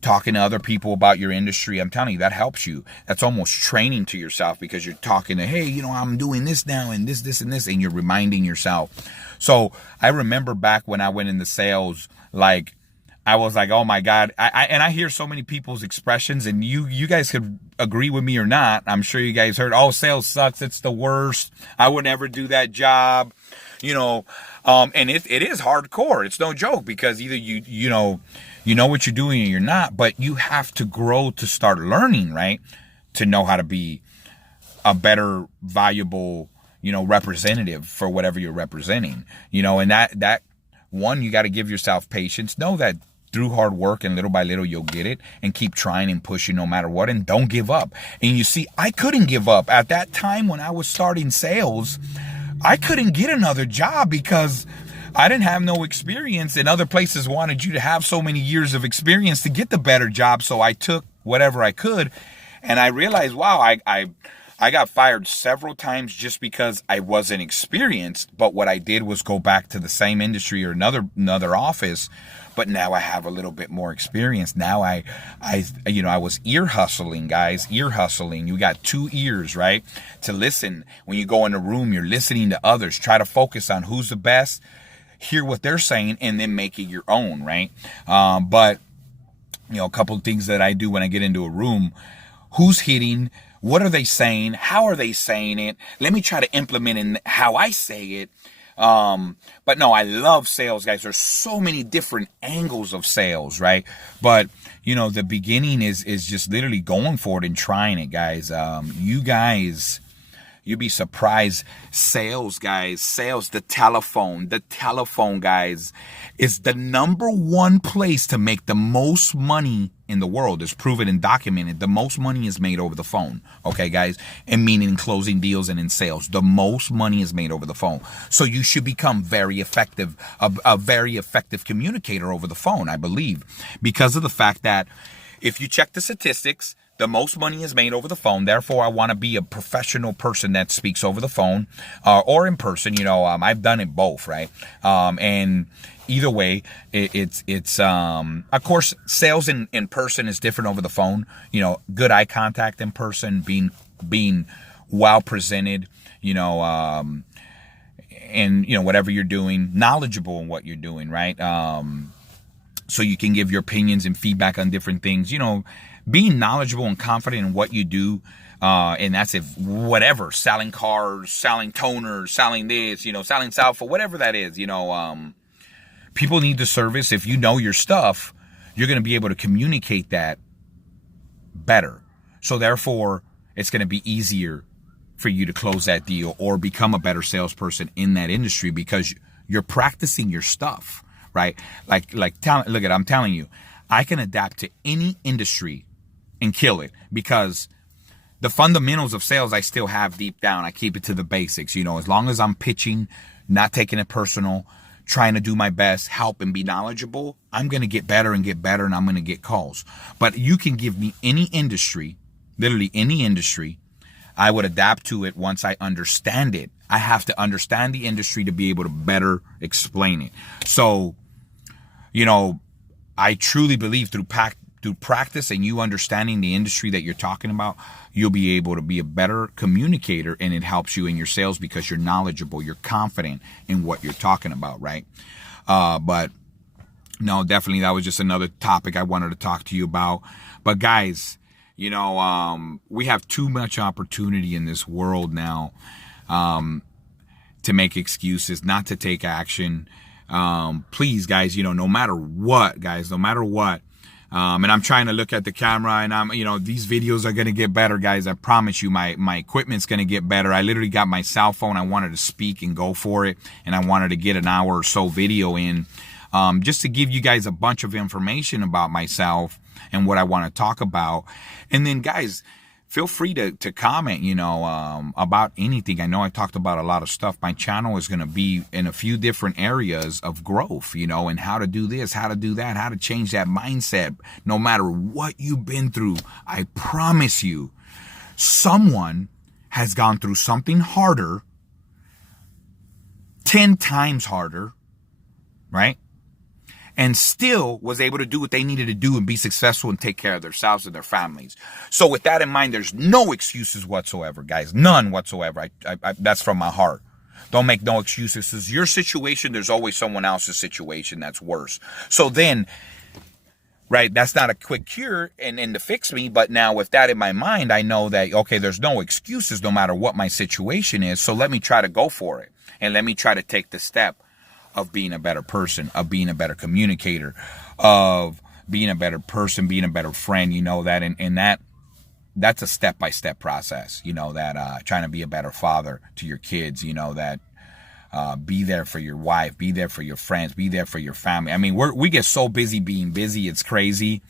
talking to other people about your industry. I'm telling you, that helps you. That's almost training to yourself, because you're talking to, hey, I'm doing this now and this, and this, and you're reminding yourself. So I remember back when I went into sales, like, I was like, oh my God. I hear so many people's expressions, and you guys could agree with me or not. I'm sure you guys heard, oh, sales sucks. It's the worst. I would never do that job. And it is hardcore. It's no joke, because either you know what you're doing or you're not, but you have to grow to start learning, right? To know how to be a better, valuable, representative for whatever you're representing, and that one, you got to give yourself patience. Know that through hard work and little by little, you'll get it, and keep trying and pushing no matter what, and don't give up. And you see, I couldn't give up at that time when I was starting sales. I couldn't get another job because I didn't have no experience, and other places wanted you to have so many years of experience to get the better job. So I took whatever I could, and I realized, wow, I got fired several times just because I wasn't experienced. But what I did was go back to the same industry or another office. But now I have a little bit more experience. Now I was ear hustling, guys. Ear hustling. You got 2 ears, right? To listen. When you go in a room, you're listening to others. Try to focus on who's the best. Hear what they're saying and then make it your own, right? But a couple of things that I do when I get into a room: who's hitting, what are they saying, how are they saying it? Let me try to implement in how I say it. But no, I love sales, guys. There's so many different angles of sales, right? But the beginning is just literally going for it and trying it, guys. You'd be surprised. Sales, guys, the telephone, guys, is the number one place to make the most money in the world. It's proven and documented. The most money is made over the phone. Okay, guys? And meaning in closing deals and in sales. The most money is made over the phone. So you should become very effective, a very effective communicator over the phone, I believe. Because of the fact that if you check the statistics, the most money is made over the phone. Therefore, I want to be a professional person that speaks over the phone or in person. I've done it both, right? And either way, it's of course, sales in person is different over the phone. Good eye contact in person, being well presented, and whatever you're doing, knowledgeable in what you're doing, right? So you can give your opinions and feedback on different things. Being knowledgeable and confident in what you do, and that's if whatever, selling cars, selling toners, selling this, selling Salva, whatever that is, people need the service. If you know your stuff, you're going to be able to communicate that better. So therefore, it's going to be easier for you to close that deal or become a better salesperson in that industry because you're practicing your stuff, right? I'm telling you, I can adapt to any industry and kill it because the fundamentals of sales I still have deep down. I keep it to the basics. As long as I'm pitching, not taking it personal, trying to do my best, help and be knowledgeable, I'm going to get better and I'm going to get calls. But you can give me any industry, literally any industry, I would adapt to it once I understand it. I have to understand the industry to be able to better explain it. So, I truly believe through practice and you understanding the industry that you're talking about, you'll be able to be a better communicator and it helps you in your sales because you're knowledgeable, you're confident in what you're talking about, right? But no, definitely that was just another topic I wanted to talk to you about. But guys, we have too much opportunity in this world now to make excuses, not to take action. Please, guys, no matter what, and I'm trying to look at the camera and these videos are going to get better, guys. I promise you my equipment's going to get better. I literally got my cell phone. I wanted to speak and go for it. And I wanted to get an hour or so video in, just to give you guys a bunch of information about myself and what I want to talk about. And then guys, feel free to comment, about anything. I know I talked about a lot of stuff. My channel is going to be in a few different areas of growth, and how to do this, how to do that, how to change that mindset. No matter what you've been through, I promise you, someone has gone through something harder, 10 times harder, right? And still was able to do what they needed to do and be successful and take care of themselves and their families. So with that in mind, there's no excuses whatsoever, guys. None whatsoever. That's from my heart. Don't make no excuses. It's your situation. There's always someone else's situation that's worse. So then, right, that's not a quick cure and to fix me. But now with that in my mind, I know that, okay, there's no excuses no matter what my situation is. So let me try to go for it. And let me try to take the step of being a better person, of being a better communicator, of being a better person, being a better friend, that, and that's a step-by-step process, that trying to be a better father to your kids, that be there for your wife, be there for your friends, be there for your family. I mean, we get so busy being busy, it's crazy,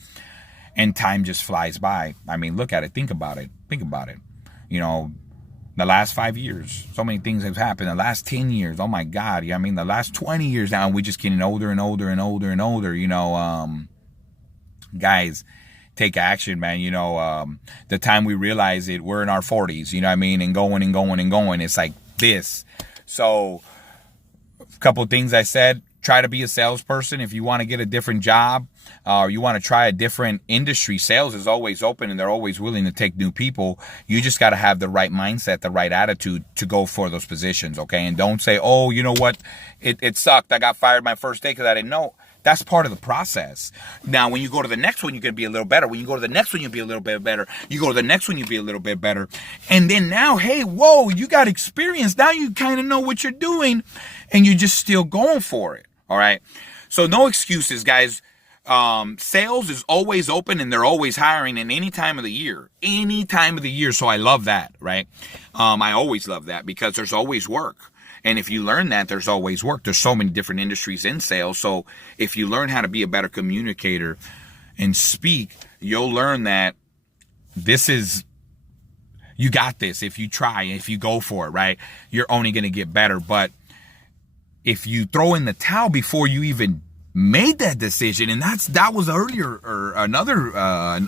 and time just flies by. I mean, look at it, think about it. The last 5 years, so many things have happened. The last 10 years, oh my God. The last 20 years now, we're just getting older and older and older and older. Guys, take action, man. You know, the time we realize it, we're in our 40s, you know what I mean? And going and going and going. It's like this. So a couple of things I said: try to be a salesperson. If you want to get a different job, or you want to try a different industry, sales is always open and they're always willing to take new people. You just got to have the right mindset, the right attitude to go for those positions, okay? And don't say, oh, you know what, it sucked, I got fired my first day because I didn't know. That's part of the process. Now, when you go to the next one, you're going to be a little better. When you go to the next one, you'll be a little bit better. You go to the next one, you'll be a little bit better. And then now, hey, whoa, you got experience. Now you kind of know what you're doing, and you're just still going for it, all right? So no excuses, guys. Sales is always open and they're always hiring in any time of the year. Any time of the year. So I love that, right? I always love that because there's always work. And if you learn that, there's always work. There's so many different industries in sales. So if you learn how to be a better communicator and speak, you'll learn that you got this. If you try, if you go for it, right? You're only going to get better. But if you throw in the towel before you even made that decision, and that was earlier, or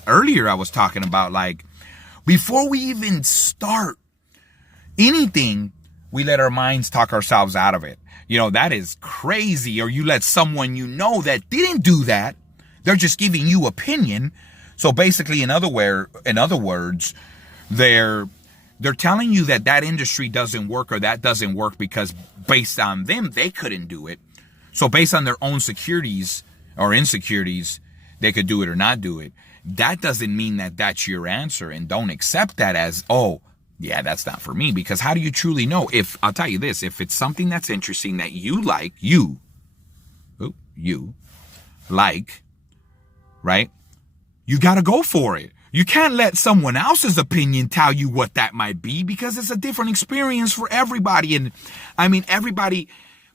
earlier I was talking about, like, before we even start anything, we let our minds talk ourselves out of it. You know, that is crazy. Or you let someone you know that didn't do that, they're just giving you opinion. So basically, in other words, they're telling you that industry doesn't work, or that doesn't work because based on them, they couldn't do it. So based on their own securities or insecurities, they could do it or not do it. That doesn't mean that that's your answer, and don't accept that as, oh, yeah, that's not for me. Because how do you truly know? If I'll tell you this, if it's something that's interesting that you like, you like, right? You got to go for it. You can't let someone else's opinion tell you what that might be, because it's a different experience for everybody. And I mean, everybody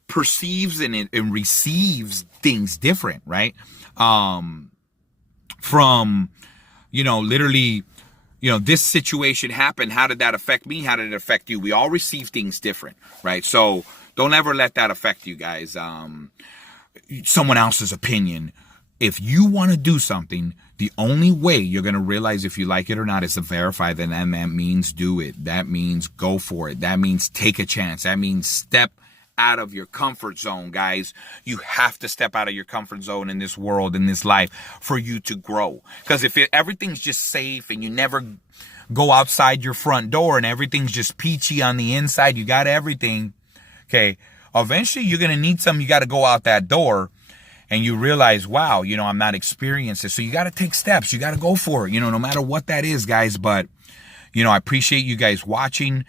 perceives and receives things different, right? From, literally, this situation happened. How did that affect me? How did it affect you? We all receive things different, right? So don't ever let that affect you guys. Someone else's opinion. If you want to do something, the only way you're going to realize if you like it or not is to verify that, and that means do it. That means go for it. That means take a chance. That means step out of your comfort zone, guys. You have to step out of your comfort zone in this world, in this life, for you to grow. Because if everything's just safe and you never go outside your front door and everything's just peachy on the inside, you got everything, okay, eventually you're going to need something. You got to go out that door and you realize, wow, I'm not experienced. So you got to take steps. You got to go for it, no matter what that is, guys. But, I appreciate you guys watching.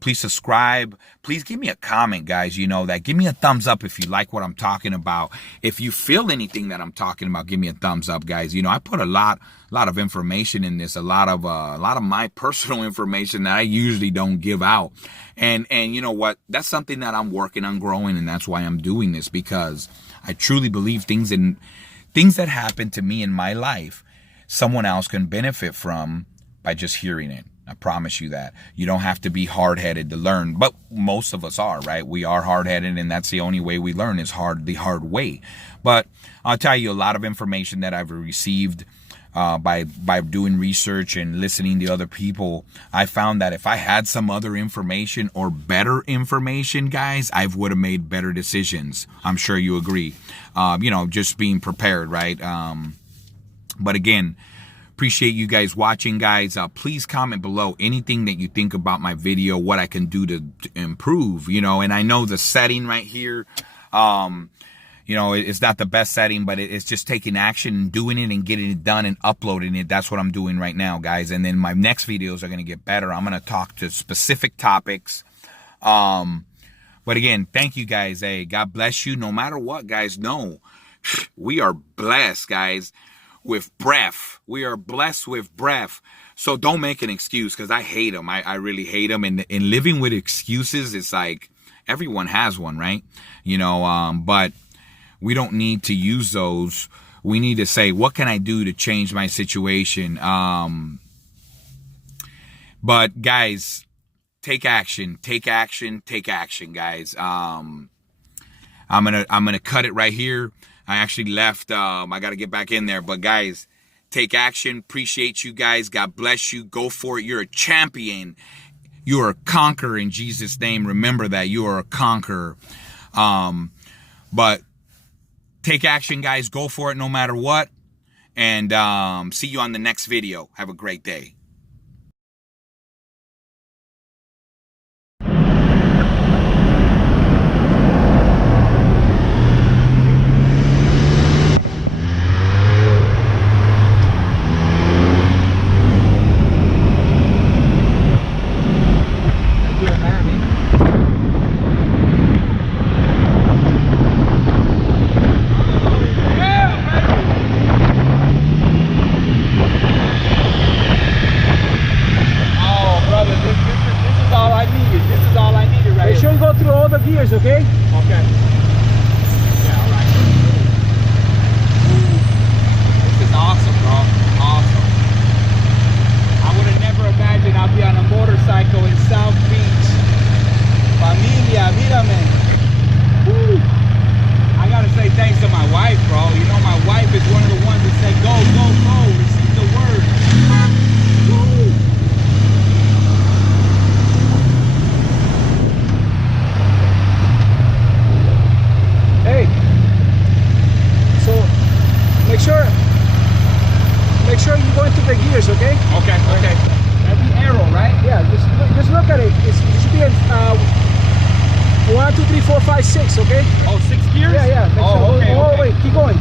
Please subscribe. Please give me a comment, guys. Give me a thumbs up if you like what I'm talking about. If you feel anything that I'm talking about, give me a thumbs up, guys. I put a lot of information in this, a lot of my personal information that I usually don't give out. And you know what? That's something that I'm working on growing, and that's why I'm doing this, because I truly believe things that happen to me in my life, someone else can benefit from by just hearing it. I promise you that. You don't have to be hard-headed to learn, but most of us are, right? We are hard-headed, and that's the only way we learn, is the hard way. But I'll tell you, a lot of information that I've received by doing research and listening to other people, I found that if I had some other information or better information, guys, I would have made better decisions. I'm sure you agree. Just being prepared, right? But again, appreciate you guys watching, guys. Please comment below anything that you think about my video, what I can do to improve, and I know the setting right here, it's not the best setting, but it's just taking action and doing it and getting it done and uploading it. That's what I'm doing right now, guys. And then my next videos are going to get better. I'm going to talk to specific topics. But again, thank you, guys. Hey, God bless you. No matter what, guys, know we are blessed, guys, with breath. We are blessed with breath. So don't make an excuse, because I hate them. I really hate them. And living with excuses, it's like everyone has one, right? But we don't need to use those. We need to say, what can I do to change my situation? But guys, take action, guys. I'm gonna cut it right here. I actually left. I got to get back in there. But guys, take action. Appreciate you guys. God bless you. Go for it. You're a champion. You are a conqueror in Jesus' name. Remember that. You are a conqueror. But take action, guys. Go for it no matter what. And see you on the next video. Have a great day. Okay? Okay. Yeah, all right. This is awesome, bro. Awesome. I would have never imagined I'd be on a motorcycle in South Beach. Familia, mírame. Woo. I gotta say thanks to my wife, bro. You know, my wife is one of the ones that say, go, go, go. Receive the word. Woo. Hey, so make sure you go into the gears, okay? Okay, okay. That's the arrow, right? Yeah, just look at it. It should be in 1, 2, 3, 4, 5, 6, okay? Oh, 6 gears? Yeah, yeah. Oh, okay, Oh, okay. wait, keep going.